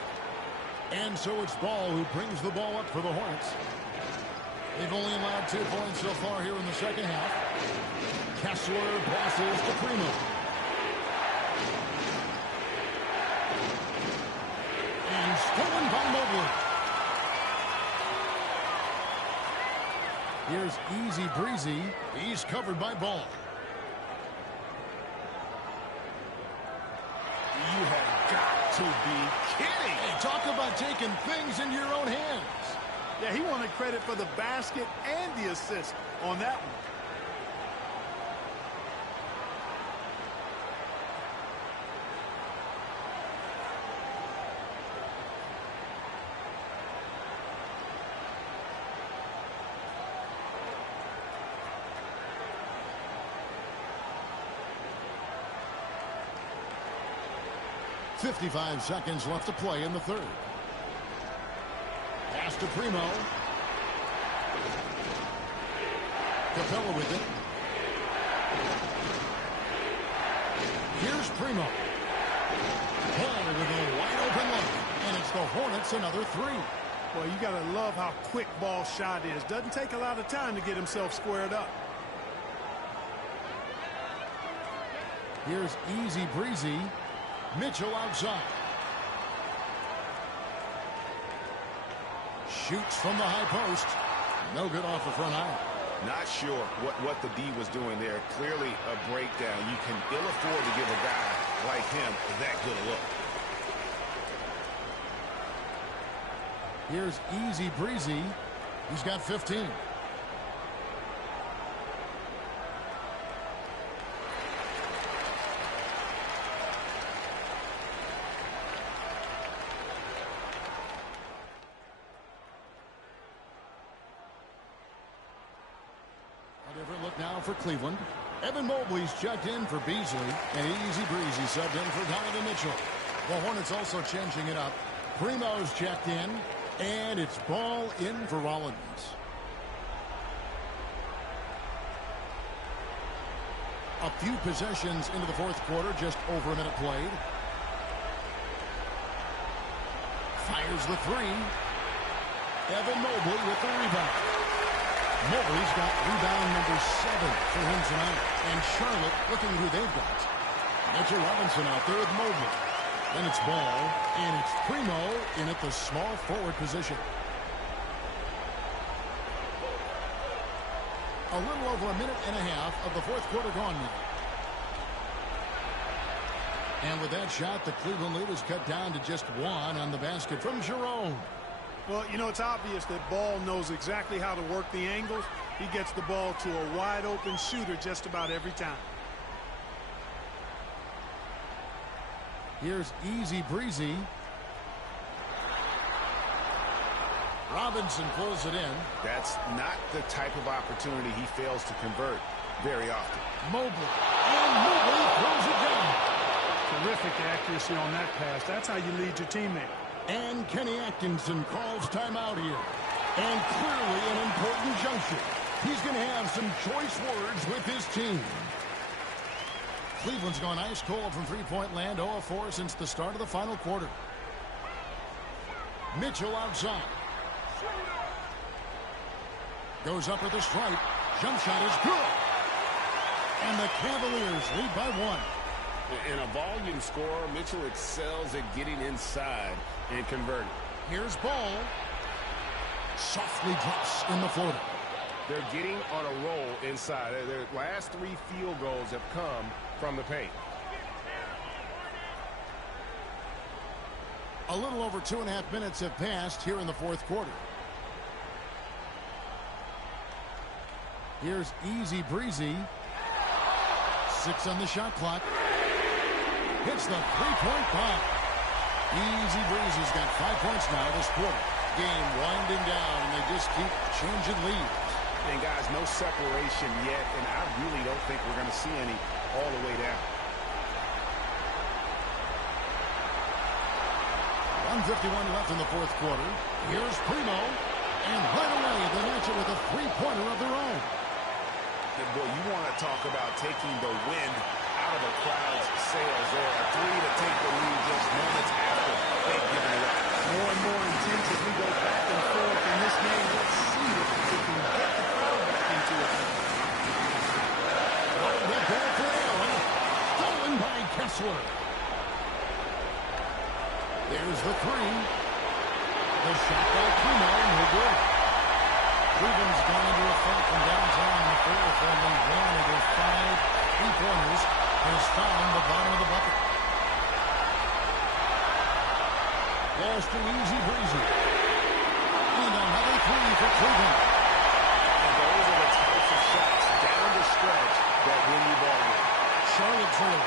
And so it's Ball who brings the ball up for the Hornets. They've only allowed 2 points so far here in the second half. Kessler passes to Primo. And stolen by Mobley. Here's Easy Breezy. He's covered by Ball. You have got to be kidding. Hey, talk about taking things in your own hands. Yeah, he wanted credit for the basket and the assist on that one. .55 seconds left to play in the third. Pass to Primo. Capella with it. Here's Primo. Ball with a wide open look. And it's the Hornets another 3. Well, you got to love how quick Ball's shot is. Doesn't take a lot of time to get himself squared up. Here's Easy Breezy. Mitchell outside. Shoots from the high post. No good off the front iron. Not sure what the D was doing there. Clearly a breakdown. You can ill afford to give a guy like him that good a look. Here's Easy Breezy. He's got 15. For Cleveland. Evan Mobley's checked in for Beasley, and Easy Breezy subbed in for Donovan Mitchell. The Hornets also changing it up. Primo's checked in, and it's Ball in for Rollins. A few possessions into the fourth quarter, just over a minute played. Fires the three. Evan Mobley with the rebound. Mobley's got rebound number 7 for him tonight. And Charlotte looking who they've got. Mitchell Robinson out there with Mobley. Then it's Ball, and it's Primo in at the small forward position. A little over a minute and a half of the fourth quarter gone now. And with that shot, the Cleveland lead is cut down to just 1 on the basket from Jerome. Well, you know, it's obvious that Ball knows exactly how to work the angles. He gets the ball to a wide-open shooter just about every time. Here's Easy Breezy. Robinson pulls it in. That's not the type of opportunity he fails to convert very often. Mobley. And Mobley throws it down. Terrific accuracy on that pass. That's how you lead your teammate. And Kenny Atkinson calls timeout here. And clearly an important juncture. He's going to have some choice words with his team. Cleveland's gone ice cold from three-point land, 0 of 4 since the start of the final quarter. Mitchell outside. Goes up with a strike. Jump shot is good. And the Cavaliers lead by 1. In a volume scorer, Mitchell excels at getting inside and converting. Here's Ball. Softly drops in the floater. They're getting on a roll inside. Their last 3 field goals have come from the paint. A little over 2.5 minutes have passed here in the fourth quarter. Here's Easy Breezy. 6 on the shot clock. Hits the three-point bomb. Easy Breezy's got 5 points now this quarter. Game winding down, and they just keep changing leads. And guys, no separation yet, and I really don't think we're going to see any all the way down. 1:51 left in the fourth quarter. Here's Primo, and right away they match it with a three-pointer of their own. And boy, you want to talk about taking the wind out of a crowd's sails there. A 3 to take the lead just moments after they've given it up. More and more intense as we go back and forth in this game. Let's see if we can get the crowd back into it. The ball for Allen. Stolen by Kessler. There's the 3. The shot by Primo, no good. Cleveland's gone into a fight from downtown in the fourth. Only 1 of their 5 3-pointers has found the bottom of the bucket. There's to Easy Breezy. And another 3 for Cleveland. And those are the types of shots down the stretch that win you ball game. Charlotte trail.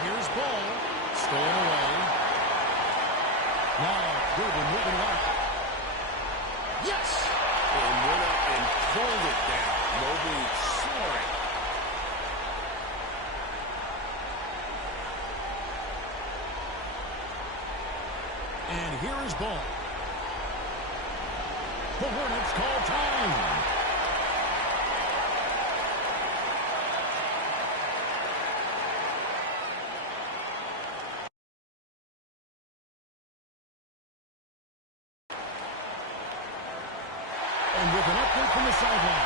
Here's Ball. Stolen away. Now Cleveland moving left. Yes! And went up and pulled it down. Mobley soaring. And here is Ball. The Hornets call time. And with an update from the sideline,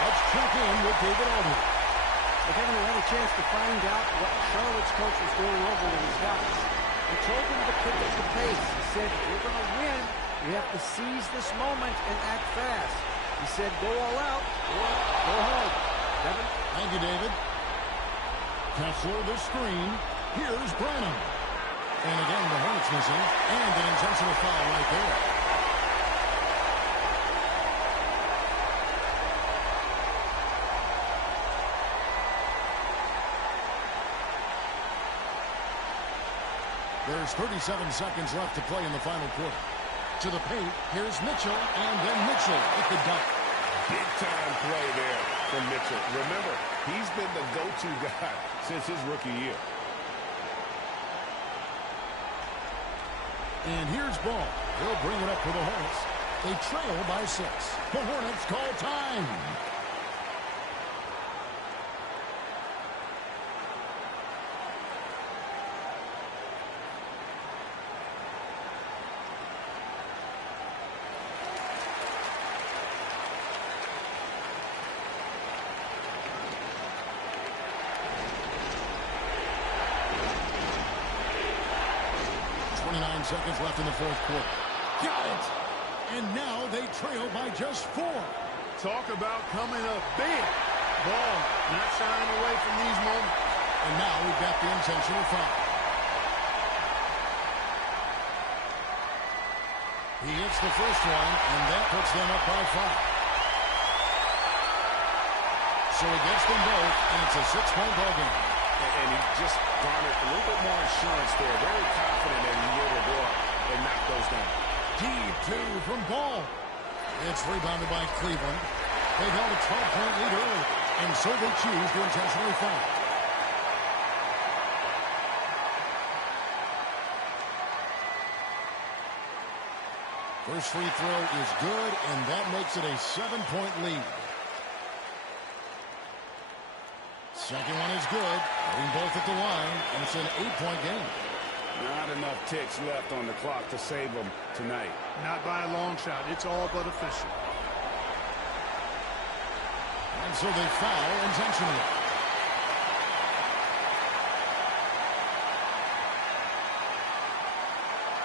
let's check in with David Aldridge. Well, Kevin, we had a chance to find out what Charlotte's coach was going over with his guys. He told them to pick up the pace. He said, if you're going to win, you have to seize this moment and act fast. He said, go all out or go home. Kevin? Thank you, David. Kessler, the screen. Here's Branham. And again, the Hornets missing. And an intentional foul right there. There's 37 seconds left to play in the final quarter. To the paint, here's Mitchell, and then Mitchell at the dunk. Big-time play there from Mitchell. Remember, he's been the go-to guy since his rookie year. And here's Ball. He'll bring it up for the Hornets. They trail by 6. The Hornets call time. Seconds left in the fourth quarter. Got it! And now they trail by just 4. Talk about coming up big. Ball not shying away from these moments. And now we've got the intentional foul. He hits the first one, and that puts them up by 5. So he gets them both, and it's a 6-point ball game. And he just garnered a little bit more insurance there. Very confident that he'll be able to go up and knock those down. Deep 2 from Ball. It's rebounded by Cleveland. They held a 12-point lead early, and so they choose to intentionally foul. First free throw is good, and that makes it a 7-point lead. Second one is good. Hitting both at the line, and it's an 8-point game. Not enough ticks left on the clock to save them tonight. Not by a long shot. It's all but official. And so they foul intentionally.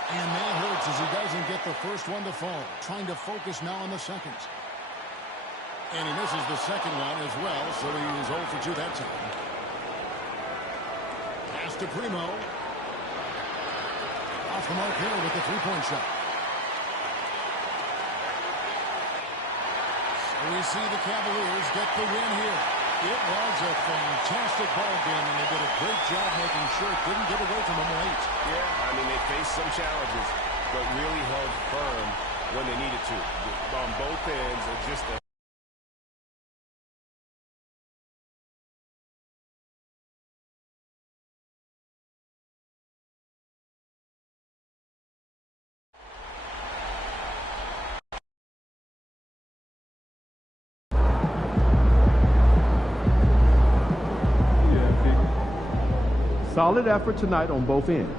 And that hurts as he doesn't get the first one to fall. Trying to focus now on the seconds. And he misses the second one as well, so he's 0 for 2 that time. Pass to Primo. Off the mark here with the three-point shot. So we see the Cavaliers get the win here. It was a fantastic ball game, and they did a great job making sure it didn't get away from them late. Yeah, I mean, they faced some challenges, but really held firm when they needed to. On both ends, and just a Solid effort tonight on both ends.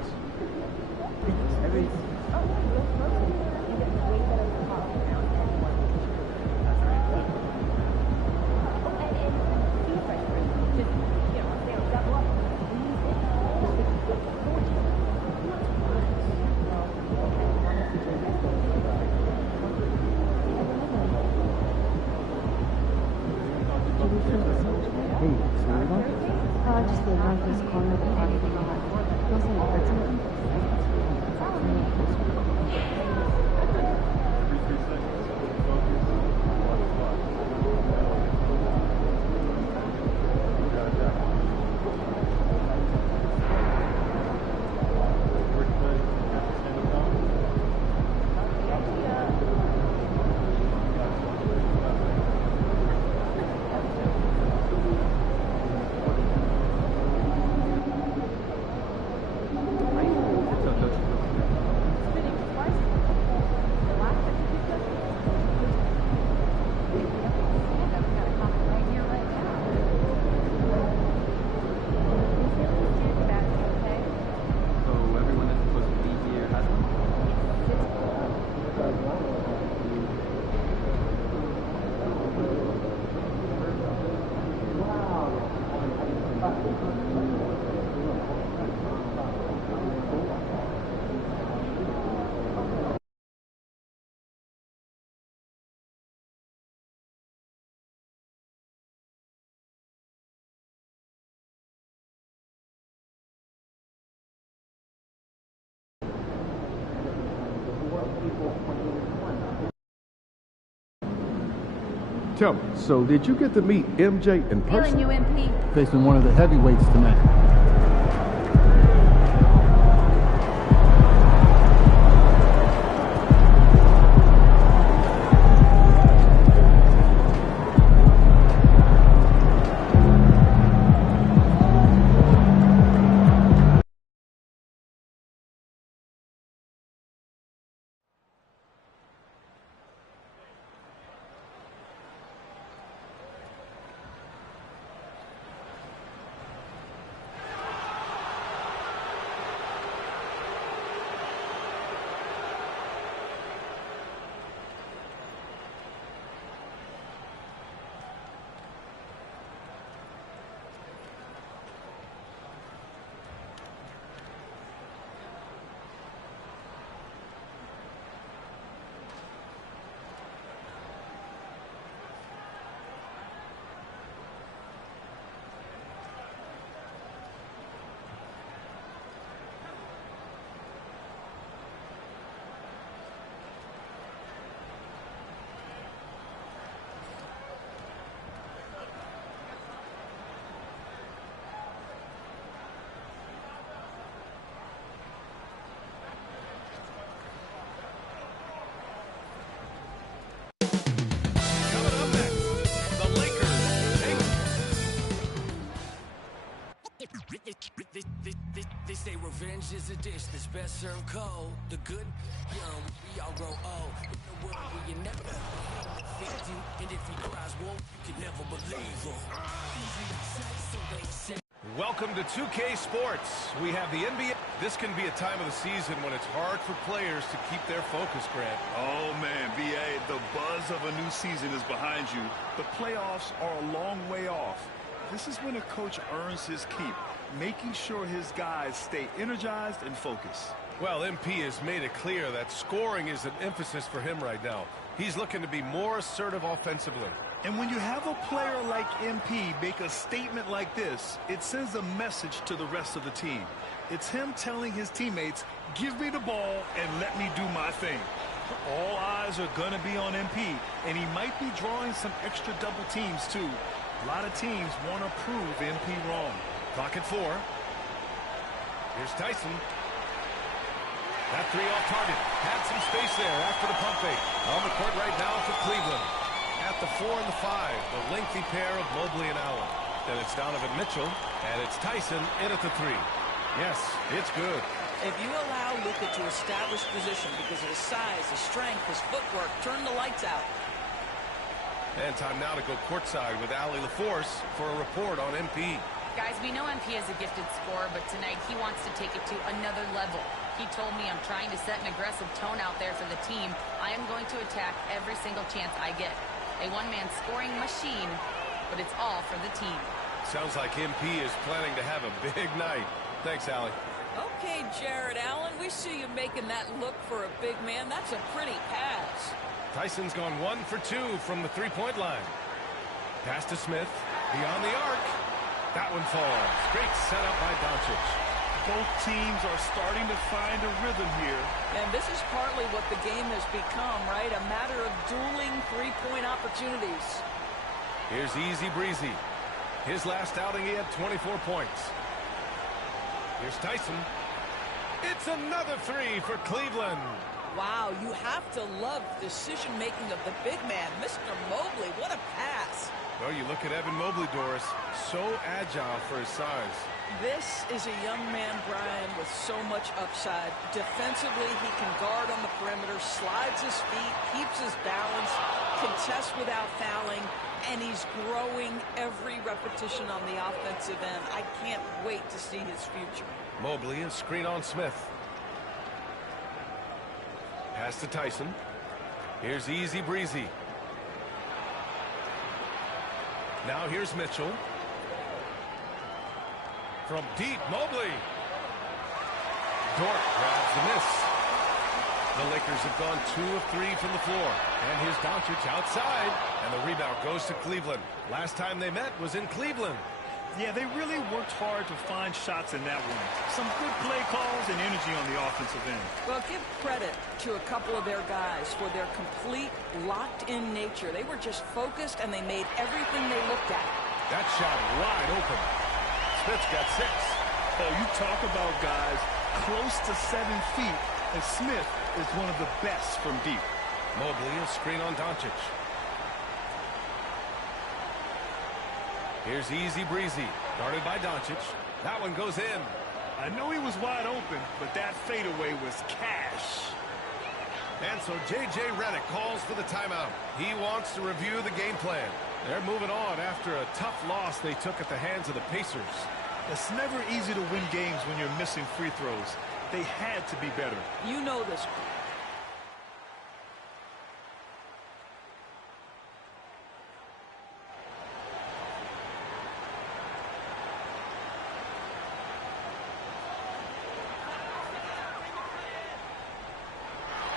Just the northeast corner of the parking lot. Nothing hurts me. Tell me, so did you get to meet MJ in person? Feeling you, MP? Facing one of the heavyweights tonight. They say revenge is a dish that's best served cold. The good young, we all grow old. In a world where you never fit you, and if he cries wolf, you can never believe him. welcome to 2K Sports. We have the NBA. This can be a time of the season when it's hard for players to keep their focus, Grant. Oh, man, B.A., the buzz of a new season is behind you. The playoffs are a long way off. This is when a coach earns his keep, making sure his guys stay energized and focused. Well, MP has made it clear that scoring is an emphasis for him right now. He's looking to be more assertive offensively. And when you have a player like MP make a statement like this, it sends a message to the rest of the team. It's him telling his teammates, give me the ball and let me do my thing. All eyes are going to be on MP, and he might be drawing some extra double teams too. A lot of teams want to prove MP wrong. Clock at 4. Here's Tyson. That three off target. Had some space there after the pump fake. On the court right now for Cleveland. At the 4 and the 5, the lengthy pair of Mobley and Allen. Then it's Donovan Mitchell, and it's Tyson in at the 3. Yes, it's good. If you allow Luka to establish position because of his size, his strength, his footwork, turn the lights out. And time now to go courtside with Allie LaForce for a report on MP. Guys, we know MP is a gifted scorer, but tonight he wants to take it to another level. He told me, I'm trying to set an aggressive tone out there for the team. I am going to attack every single chance I get. A one-man scoring machine, but it's all for the team. Sounds like MP is planning to have a big night. Thanks, Allie. Okay, Jared Allen, we see you making that look for a big man. That's a pretty pass. Tyson's gone 1 for 2 from the three-point line. Pass to Smith. Beyond the arc. That one falls. Great setup by Doncic. Both teams are starting to find a rhythm here. And this is partly what the game has become, right? A matter of dueling three-point opportunities. Here's Easy Breezy. His last outing, he had 24 points. Here's Tyson. It's another 3 for Cleveland. Wow, you have to love the decision-making of the big man. Mr. Mobley, what a pass. Well, you look at Evan Mobley, Doris. So agile for his size. This is a young man, Brian, with so much upside. Defensively, he can guard on the perimeter, slides his feet, keeps his balance, contests without fouling, and he's growing every repetition on the offensive end. I can't wait to see his future. Mobley, a screen on Smith. Pass to Tyson. Here's Easy Breezy. Now here's Mitchell. From deep, Mobley. Dort grabs the miss. The Lakers have gone 2 of 3 from the floor. And here's Doncic outside. And the rebound goes to Cleveland. Last time they met was in Cleveland. Yeah, they really worked hard to find shots in that one. Some good play calls and energy on the offensive end. Well, give credit to a couple of their guys for their complete, locked-in nature. They were just focused, and they made everything they looked at. That shot wide open. Smith's got 6. Oh, you talk about guys close to 7 feet, and Smith is one of the best from deep. Mobley, a screen on Doncic. Here's Easy Breezy, guarded by Doncic. That one goes in. I know he was wide open, but that fadeaway was cash. And so J.J. Redick calls for the timeout. He wants to review the game plan. They're moving on after a tough loss they took at the hands of the Pacers. It's never easy to win games when you're missing free throws. They had to be better. You know this.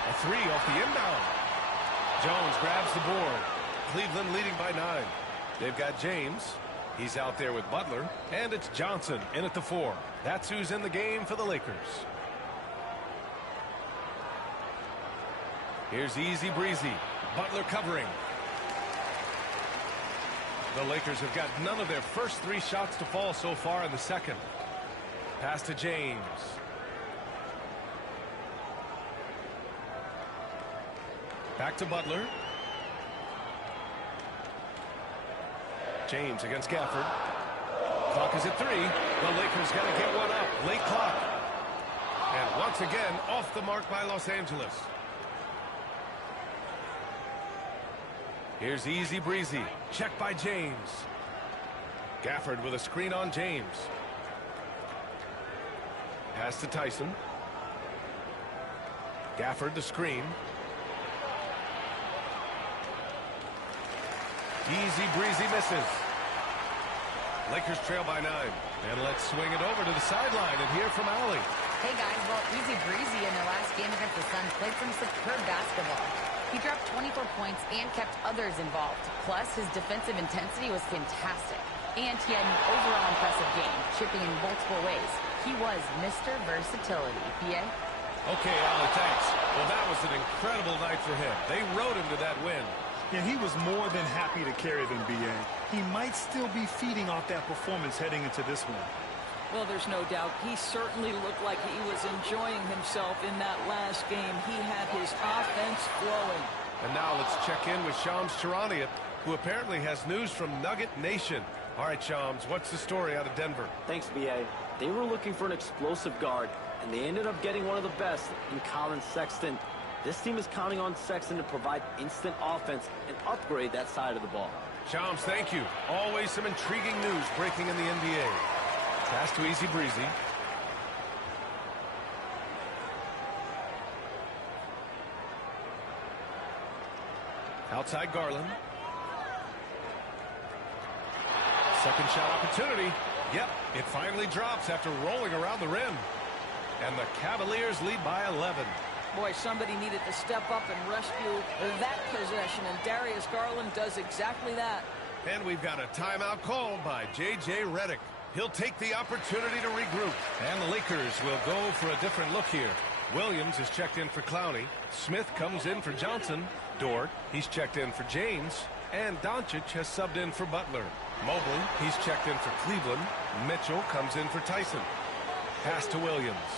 A 3 off the inbound. Jones grabs the board. Cleveland leading by 9. They've got James. He's out there with Butler. And it's Johnson in at the 4. That's who's in the game for the Lakers. Here's Easy Breezy. Butler covering. The Lakers have got none of their first 3 shots to fall so far in the second. Pass to James. Back to Butler. James against Gafford. Clock is at 3. The Lakers got to get one up. Late clock. And once again, off the mark by Los Angeles. Here's Easy Breezy. Checked by James. Gafford with a screen on James. Pass to Tyson. Gafford the screen. Easy Breezy misses. Lakers trail by 9. And let's swing it over to the sideline and hear from Allie. Hey guys, well, Easy Breezy in their last game against the Suns played some superb basketball. He dropped 24 points and kept others involved. Plus, his defensive intensity was fantastic. And he had an overall impressive game, chipping in multiple ways. He was Mr. Versatility. B.A.? Okay, Allie, thanks. Well, that was an incredible night for him. They rode him to that win. Yeah, he was more than happy to carry them, B.A. He might still be feeding off that performance heading into this one. Well, there's no doubt. He certainly looked like he was enjoying himself in that last game. He had his offense flowing. And now let's check in with Shams Charania, who apparently has news from Nugget Nation. All right, Shams, what's the story out of Denver? Thanks, B.A. They were looking for an explosive guard, and they ended up getting one of the best in Colin Sexton. This team is counting on Sexton to provide instant offense and upgrade that side of the ball. Shams, thank you. Always some intriguing news breaking in the NBA. Pass to Easy Breezy. Outside Garland. Second shot opportunity. Yep, it finally drops after rolling around the rim. And the Cavaliers lead by 11. Boy, somebody needed to step up and rescue that possession, and Darius Garland does exactly that. And we've got a timeout called by J.J. Redick. He'll take the opportunity to regroup. And the Lakers will go for a different look here. Williams is checked in for Clowney. Smith comes in for Johnson. Dort, he's checked in for James. And Doncic has subbed in for Butler. Mobley, he's checked in for Cleveland. Mitchell comes in for Tyson. Pass to Williams.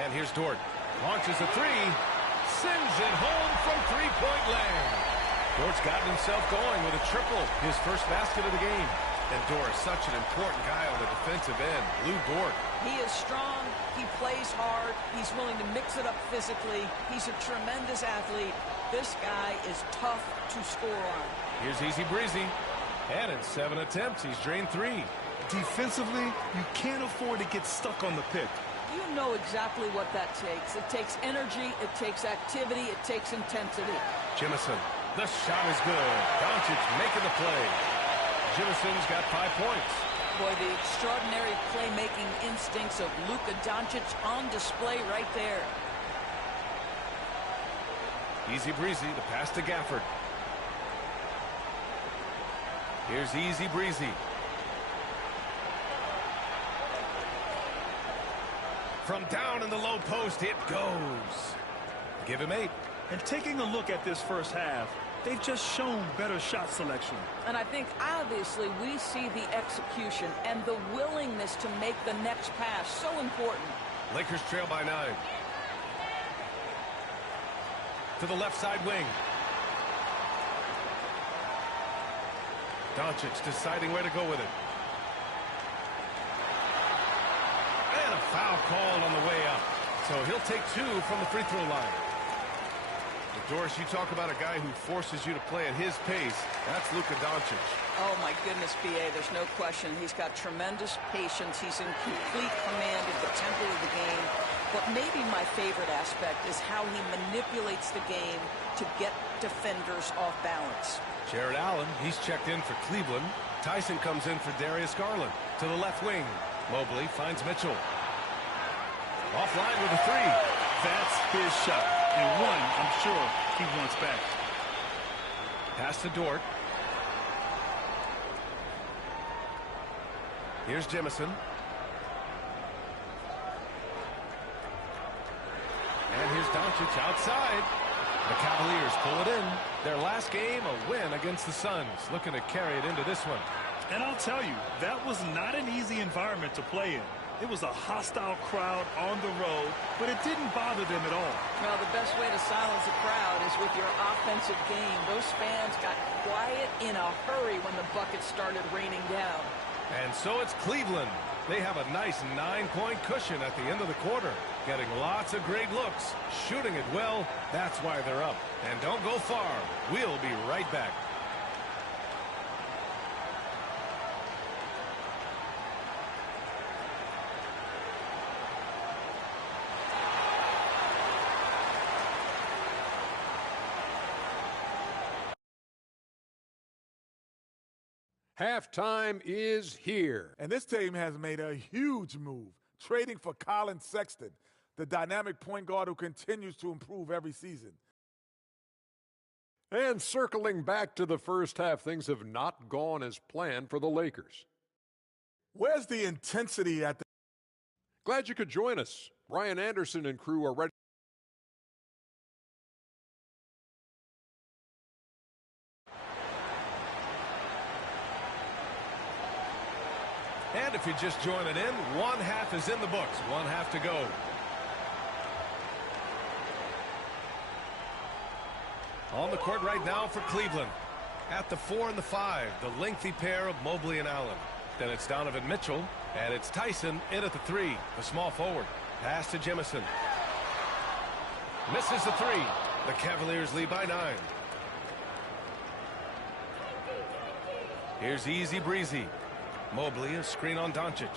And here's Dort. Launches a three. Sends it home from three-point land. Dort's gotten himself going with a triple. His first basket of the game. And Dort is such an important guy on the defensive end. Lou Dort. He is strong. He plays hard. He's willing to mix it up physically. He's a tremendous athlete. This guy is tough to score on. Here's Easy Breezy. And in 7 attempts, he's drained 3. Defensively, you can't afford to get stuck on the pick. You know exactly what that takes. It takes energy, it takes activity, it takes intensity. Jimison. The shot is good. Doncic making the play. Jimison's got 5 points. Boy, the extraordinary playmaking instincts of Luka Doncic on display right there. Easy Breezy, the pass to Gafford. Here's Easy Breezy. From down in the low post, it goes. Give him 8. And taking a look at this first half, they've just shown better shot selection. And I think obviously we see the execution and the willingness to make the next pass so important. Lakers trail by 9. To the left side wing. Doncic deciding where to go with it. And a foul called on the way up. So he'll take 2 from the free throw line. But Doris, you talk about a guy who forces you to play at his pace. That's Luka Doncic. Oh, my goodness, B.A., there's no question. He's got tremendous patience. He's in complete command of the tempo of the game. But maybe my favorite aspect is how he manipulates the game to get defenders off balance. Jared Allen, he's checked in for Cleveland. Tyson comes in for Darius Garland. To the left wing. Mobley finds Mitchell. Offline with a 3. That's his shot. And one, I'm sure, he wants back. Pass to Dort. Here's Jimison. And here's Doncic outside. The Cavaliers pull it in. Their last game, a win against the Suns. Looking to carry it into this one. And I'll tell you, that was not an easy environment to play in. It was a hostile crowd on the road, but it didn't bother them at all. Well, the best way to silence a crowd is with your offensive game. Those fans got quiet in a hurry when the buckets started raining down. And so it's Cleveland. They have a nice 9-point cushion at the end of the quarter. Getting lots of great looks, shooting it well. That's why they're up. And don't go far. We'll be right back. Halftime is here. And this team has made a huge move. trading for Colin Sexton, the dynamic point guard who continues to improve every season. And circling back to the first half, things have not gone as planned for the Lakers. Where's the intensity at the... Glad you could join us. Brian Anderson and crew are ready. And if you're just joining in, one half is in the books. One half to go. On the court right now for Cleveland. At the 4 and the 5, the lengthy pair of Mobley and Allen. Then it's Donovan Mitchell, and it's Tyson in at the 3, the small forward. Pass to Jemison. Misses the 3. The Cavaliers lead by 9. Here's Easy Breezy. Mobley, a screen on Doncic.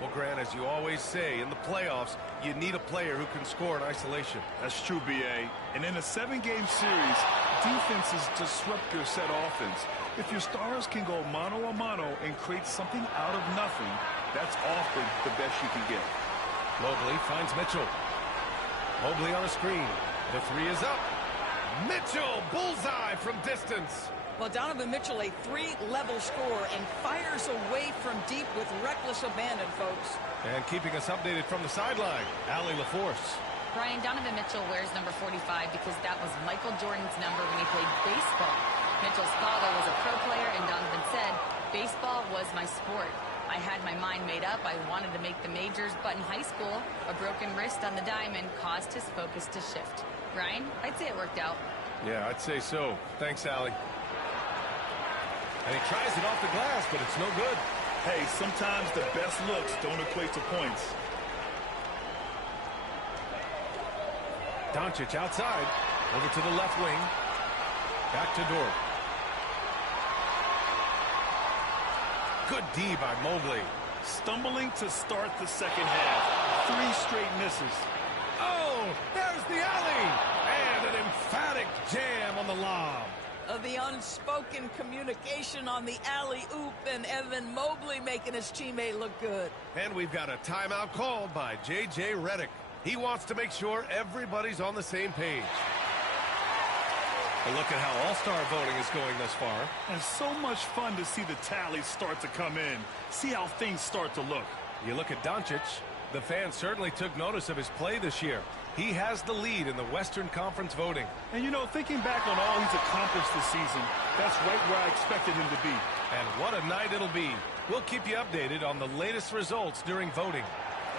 Well, Grant, as you always say, in the playoffs, you need a player who can score in isolation. That's true, B.A. And in a 7-game series, defenses disrupt your set offense. If your stars can go mano-a-mano and create something out of nothing, that's often the best you can get. Mobley finds Mitchell. Mobley on a screen. The 3 is up. Mitchell, bullseye from distance. Well, Donovan Mitchell, a 3-level scorer, and fires away from deep with reckless abandon, folks. And keeping us updated from the sideline, Allie LaForce. Brian, Donovan Mitchell wears number 45 because that was Michael Jordan's number when he played baseball. Mitchell's father was a pro player, and Donovan said, baseball was my sport. I had my mind made up. I wanted to make the majors, but in high school, a broken wrist on the diamond caused his focus to shift. Brian, I'd say it worked out. Yeah, I'd say so. Thanks, Allie. And he tries it off the glass, but it's no good. Hey, sometimes the best looks don't equate to points. Doncic outside, over to the left wing. Back to Dort. Good D by Mobley. Stumbling to start the second half. 3 straight misses. Oh, there's the alley. And an emphatic jam on the lob. The unspoken communication on the alley-oop, and Evan Mobley making his teammate look good. And we've got a timeout called by J.J. Redick. He wants to make sure everybody's on the same page. A look at how all-star voting is going thus far. And so much fun to see the tallies start to come in. See how things start to look. You look at Doncic. The fans certainly took notice of his play this year. He has the lead in the Western Conference voting. And, you know, thinking back on all he's accomplished this season, that's right where I expected him to be. And what a night it'll be. We'll keep you updated on the latest results during voting.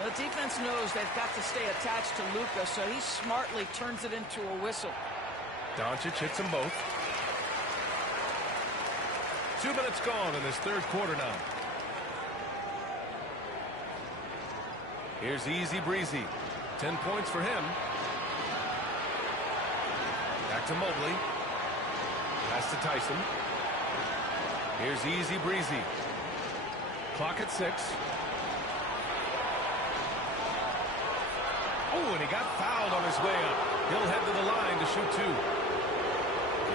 The defense knows they've got to stay attached to Luka, so he smartly turns it into a whistle. Doncic hits them both. 2 minutes gone in this third quarter now. Here's Easy Breezy. 10 points for him. Back to Mobley. Pass to Tyson. Here's Easy Breezy. Clock at 6. Oh, and he got fouled on his way up. He'll head to the line to shoot 2.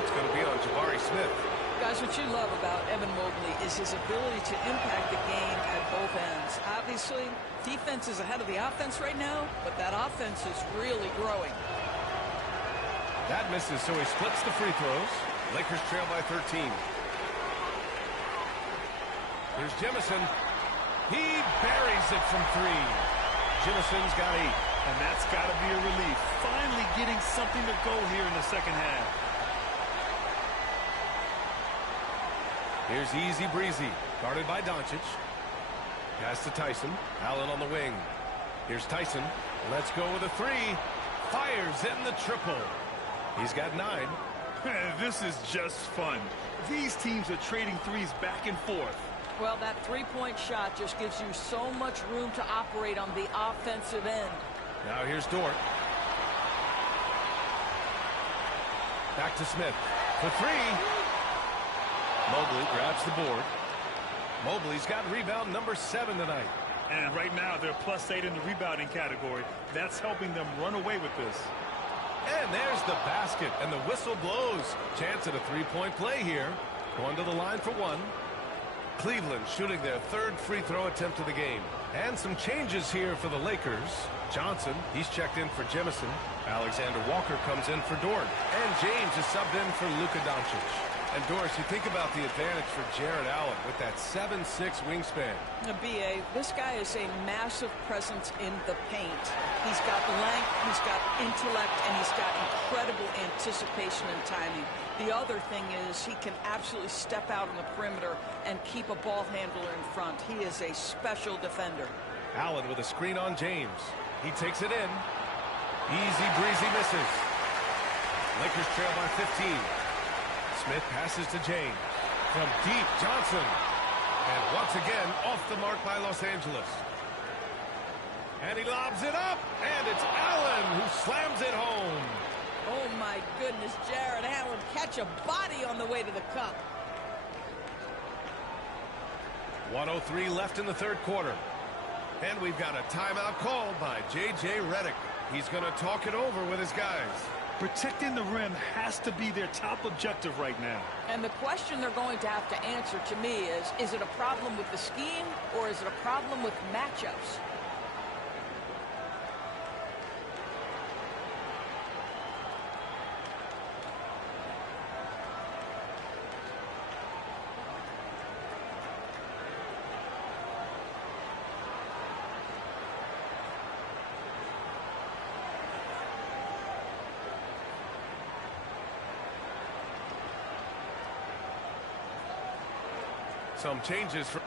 It's going to be on Jabari Smith. Guys, what you love about Evan Mobley is his ability to impact the game at both ends. Obviously, defense is ahead of the offense right now, but that offense is really growing. That misses, so he splits the free throws. Lakers trail by 13. Here's Jemison. He buries it from 3. Jemison's got 8. And that's got to be a relief. Finally getting something to go here in the second half. Here's Easy Breezy, guarded by Doncic. Pass to Tyson. Allen on the wing. Here's Tyson. Let's go with a 3. Fires in the triple. He's got 9. This is just fun. These teams are trading threes back and forth. Well, that three-point shot just gives you so much room to operate on the offensive end. Now here's Dort. Back to Smith. For 3. Mobley grabs the board. Mobley's got rebound number 7 tonight. And right now they're +8 in the rebounding category. That's helping them run away with this. And there's the basket, and the whistle blows. Chance at a 3-point play here. Going to the line for 1. Cleveland shooting their third free throw attempt of the game. And some changes here for the Lakers. Johnson, he's checked in for Jemison. Alexander Walker comes in for Dort. And James is subbed in for Luka Doncic. And Doris, you think about the advantage for Jared Allen with that 7'6" wingspan. B.A., this guy is a massive presence in the paint. He's got length, he's got intellect, and he's got incredible anticipation and timing. The other thing is he can absolutely step out on the perimeter and keep a ball handler in front. He is a special defender. Allen with a screen on James. He takes it in. Easy breezy misses. Lakers trail by 15. Smith passes to James. From deep, Johnson. And once again, off the mark by Los Angeles. And he lobs it up. And it's Allen who slams it home. Oh, my goodness, Jared Allen catch a body on the way to the cup. 1:03 left in the third quarter. And we've got a timeout called by J.J. Redick. He's going to talk it over with his guys. Protecting the rim has to be their top objective right now. And the question they're going to have to answer to me is it a problem with the scheme or is it a problem with matchups? Some changes for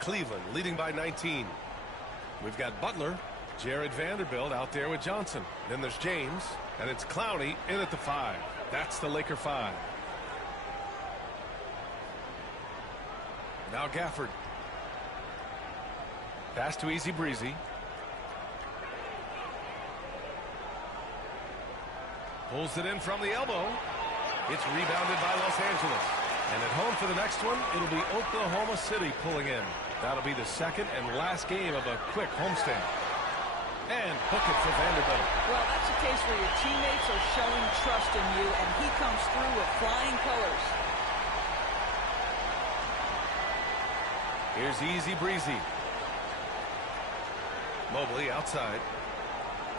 Cleveland leading by 19. We've got Butler, Jared Vanderbilt out there with Johnson. Then there's James, and it's Clowney in at the 5. That's the Laker 5. Now Gafford. Pass to Easy Breezy. Pulls it in from the elbow. It's rebounded by Los Angeles. And at home for the next one, it'll be Oklahoma City pulling in. That'll be the second and last game of a quick homestand. And hook it for Vanderbilt. Well, that's a case where your teammates are showing trust in you, and he comes through with flying colors. Here's Easy Breezy. Mobley outside.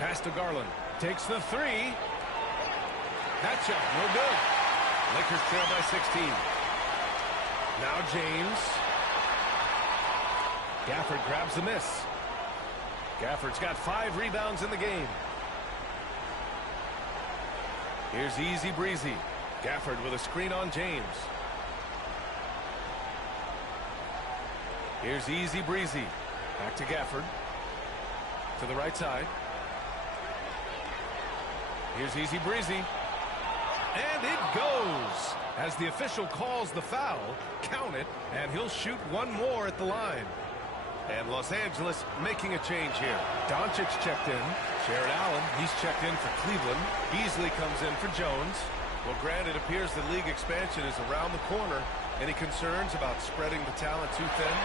Pass to Garland. Takes the 3. That shot, no good. Lakers trail by 16. Now James. Gafford grabs the miss. Gafford's got 5 rebounds in the game. Here's Easy Breezy. Gafford with a screen on James. Here's Easy Breezy. Back to Gafford. To the right side. Here's Easy Breezy. And it goes. As the official calls the foul, count it, and he'll shoot one more at the line. And Los Angeles making a change here. Doncic checked in. Jared Allen, he's checked in for Cleveland. Beasley comes in for Jones. Well, Grant, it appears the league expansion is around the corner. Any concerns about spreading the talent too thin?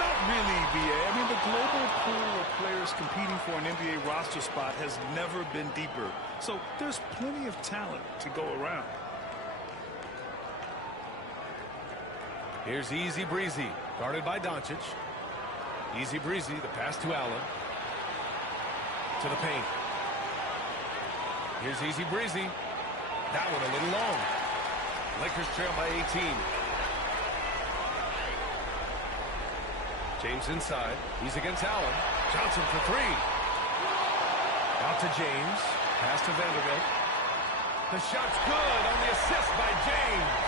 Not really, B.A. I mean, the global pool of players competing for an NBA roster spot has never been deeper. So there's plenty of talent to go around. Here's Easy Breezy, guarded by Doncic. Easy Breezy, the pass to Allen. To the paint. Here's Easy Breezy. That one a little long. Lakers trail by 18. James inside. He's against Allen. Johnson for 3. Out to James. Pass to Vanderbilt. The shot's good on the assist by James.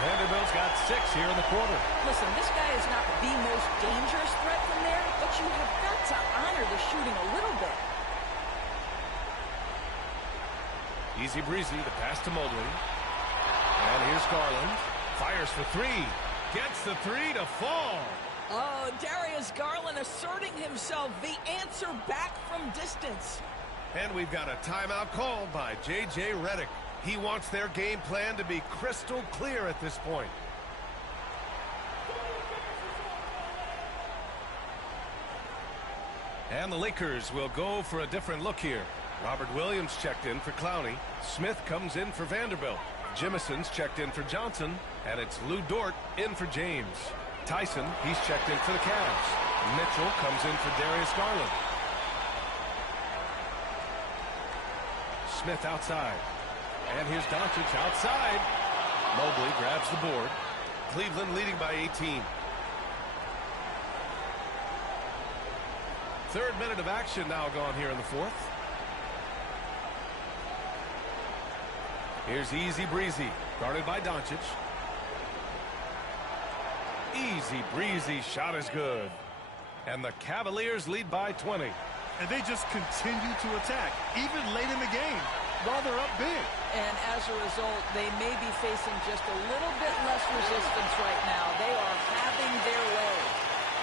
Vanderbilt's got 6 here in the quarter. Listen, this guy is not the most dangerous threat from there, but you have got to honor the shooting a little bit. Easy Breezy, the pass to Mobley. And here's Garland. Fires for 3. Gets the 3 to fall. Oh, Darius Garland asserting himself, the answer back from distance. And we've got a timeout called by J.J. Redick. He wants their game plan to be crystal clear at this point. And the Lakers will go for a different look here. Robert Williams checked in for Clowney. Smith comes in for Vanderbilt. Jimison's checked in for Johnson. And it's Lou Dort in for James. Tyson, he's checked in for the Cavs. Mitchell comes in for Darius Garland. Smith outside. And here's Doncic outside. Mobley grabs the board. Cleveland leading by 18. Third minute of action now gone here in the fourth. Here's Easy Breezy, guarded by Doncic. Easy Breezy shot is good. And the Cavaliers lead by 20. And they just continue to attack, even late in the game, while they're up big. And as a result, they may be facing just a little bit less resistance right now. They are having their way.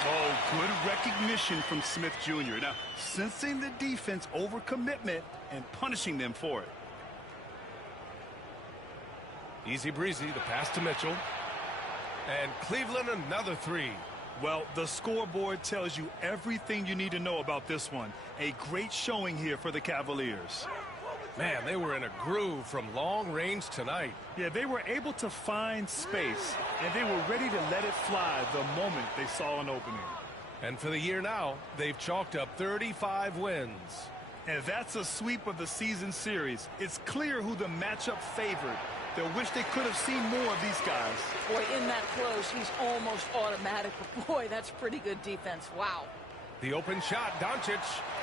Oh, good recognition from Smith Jr. Now, sensing the defense overcommitment and punishing them for it. Easy Breezy, the pass to Mitchell. And Cleveland another three. Well, the scoreboard tells you everything you need to know about this one. A great showing here for the Cavaliers. Man, they were in a groove from long range tonight. Yeah, they were able to find space, and they were ready to let it fly the moment they saw an opening. And for the year now, they've chalked up 35 wins. And that's a sweep of the season series. It's clear who the matchup favored. They'll wish they could have seen more of these guys. Boy, in that close, he's almost automatic. Boy, that's pretty good defense. Wow. The open shot, Doncic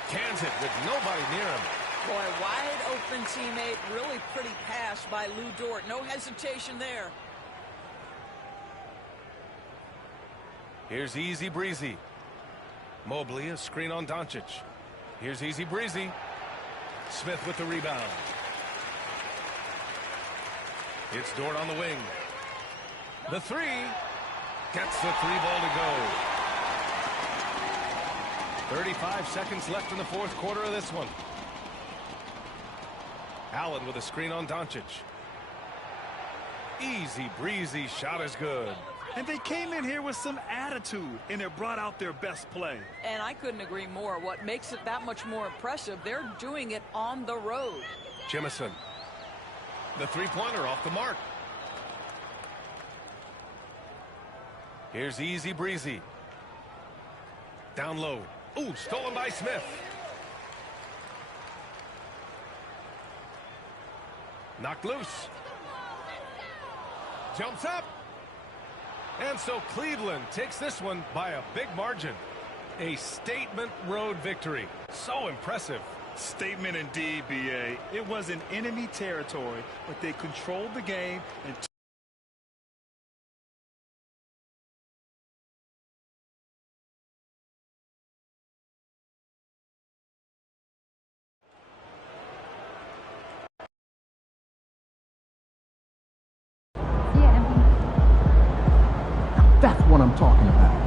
cans it with nobody near him. Boy, wide open teammate, really pretty pass by Lou Dort. No hesitation there. Here's Easy Breezy. Mobley, a screen on Doncic. Here's Easy Breezy. Smith with the rebound. It's Dort on the wing. The three. Gets the three ball to go. 35 seconds left in the fourth quarter of this one. Allen with a screen on Doncic. Easy Breezy shot is good. And they came in here with some attitude, and it brought out their best play. And I couldn't agree more. What makes it that much more impressive, they're doing it on the road. Jimison. The three-pointer off the mark. Here's Easy Breezy. Down low. Ooh, stolen by Smith. Knocked loose. Jumps up. And so Cleveland takes this one by a big margin. A statement road victory. So impressive. Statement indeed, B.A. It was in enemy territory, but they controlled the game and That's what I'm talking about.